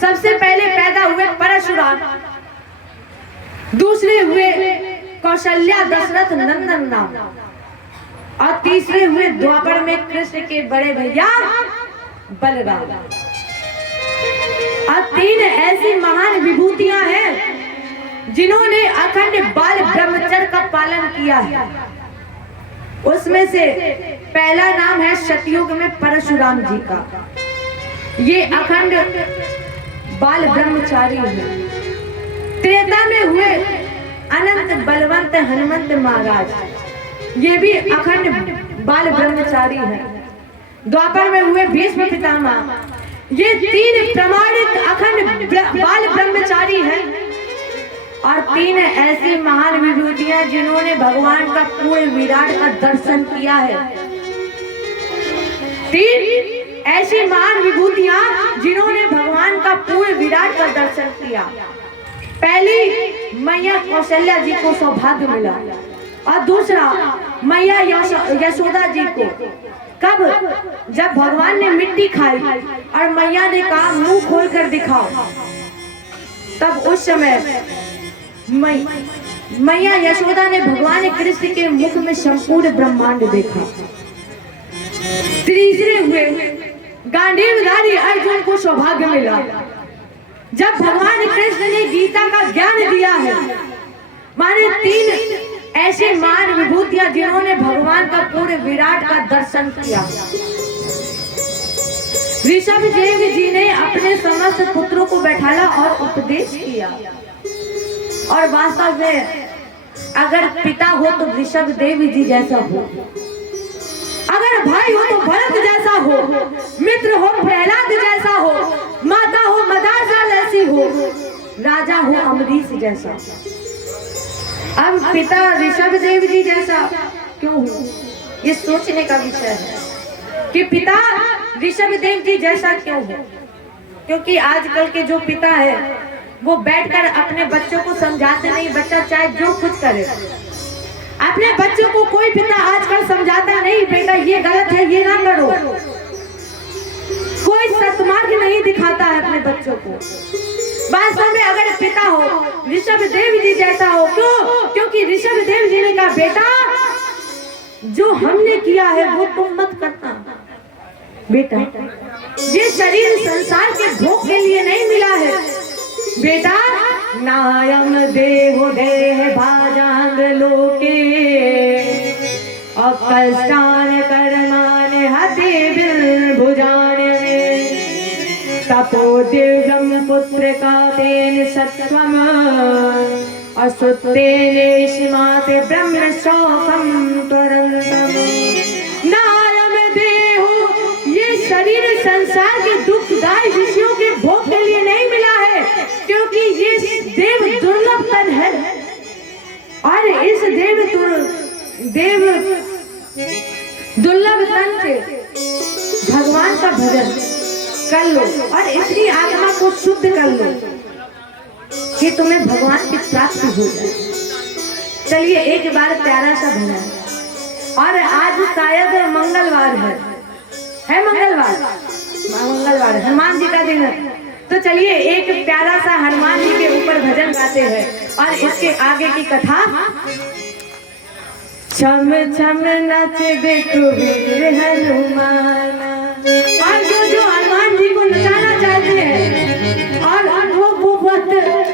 सबसे पहले पैदा हुए परशुराम, दूसरे हुए कौशल्या दशरथ नंदन नाम और तीसरे हुए द्वापर में कृष्ण के बड़े भैया बलराम। और 3 ऐसी महान विभूतियां हैं जिन्होंने अखंड बाल ब्रह्मचर्य का पालन किया है। उसमें से पहला नाम है सतयुग में परशुराम जी का। ये अखंड बाल ब्रह्मचारी है। त्रेता में हुए अनंत बलवंत हनुमंत महाराज, ये भी अखंड बाल ब्रह्मचारी है। द्वापर में हुए भीष्म पितामह, ये 3 प्रमाणित अखंड बाल ब्रह्मचारी हैं। और 3 ऐसी महान विभूतियां जिन्होंने भगवान का पूर्ण विराट का दर्शन किया है। 3 ऐसी महान विभूतियां जिन्होंने भगवान का पूर्ण विराट का दर्शन किया। पहली मैया कौशल्या जी को सौभाग्य मिला और दूसरा मैया यशोदा जी को। कब? जब भगवान ने मिट्टी खाई और मैया ने कहा मुंह खोल कर दिखाओ, तब उस समय मैया यशोदा ने भगवान कृष्ण के मुख में संपूर्ण ब्रह्मांड देखा। तीसरे हुए गांडीवधारी अर्जुन को सौभाग्य मिला। जब भगवान कृष्ण ने गीता का ज्ञान दिया है, माने 3 ऐसे महान विभूतियां जिन्होंने भगवान का पूरे विराट का दर्शन किया। ऋषभदेव जी ने अपने समस्त पुत्रों को बैठाला और उपदेश किया। और वास्तव में अगर पिता हो तो ऋषभदेव जी जैसा हो, अगर भाई हो तो भरत जैसा हो, मित्र हो प्रहलाद जैसा हो, माता हो मदारसा जैसी हो, राजा हो अम्बरीश जैसा। अब पिता ऋषभदेव जी जैसा क्यों हो? ये सोचने का विषय है कि पिता ऋषभदेव जी जैसा क्यों हो। क्योंकि आजकल के जो पिता है वो बैठकर अपने बच्चों को समझाते नहीं। बच्चा चाहे जो कुछ करे, अपने बच्चों को कोई पिता आजकल समझाता नहीं, बेटा ये गलत है, ये ना करो। कोई सत्मार्ग नहीं दिखाता है अपने बच्चों को। वास्तव में अगर पिता हो ऋषभदेव जी जैसा हो, क्यों? क्योंकि ऋषभदेव जी ने कहा बेटा जो हमने किया है वो तुम मत करना। बेटा ये शरीर संसार के भोग के लिए नहीं मिला है। बेटा नायम देहो देह भाजांग लोके अकष्टान कर्माने हते बिल भुजाने में तपो दिव्यम पुत्र का तेन सत्वम असुत्तेन इष्माते ब्रह्म शोकम तुरंतम। नायम देहो, ये शरीर संसार के दुखदायी विषयों के भोग के लिए नहीं मिला है, क्योंकि ये देव दुर्लभ तन है। और इस देव दुर्लभ तन से भगवान का भजन कर लो और इसकी आत्मा को शुद्ध कर लो कि तुम्हें भगवान की प्राप्ति हो जाए। चलिए एक बार प्यारा सा भजन। और आज शायद मंगलवार है मंगलवार हनुमान जी का दिन है। तो चलिए एक प्यारा सा हनुमान जी के ऊपर भजन गाते हैं और इसके आगे की कथा। छम छम नच देखो वीर हनुमान। और जो हनुमान जी को नचाना चाहते हैं और वो बहुत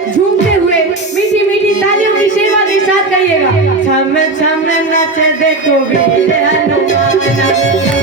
झूमते हुए मीठी मीठी तालियों की सेवा के साथ कहिएगा, छम छम नच देखो वीर हनुमान।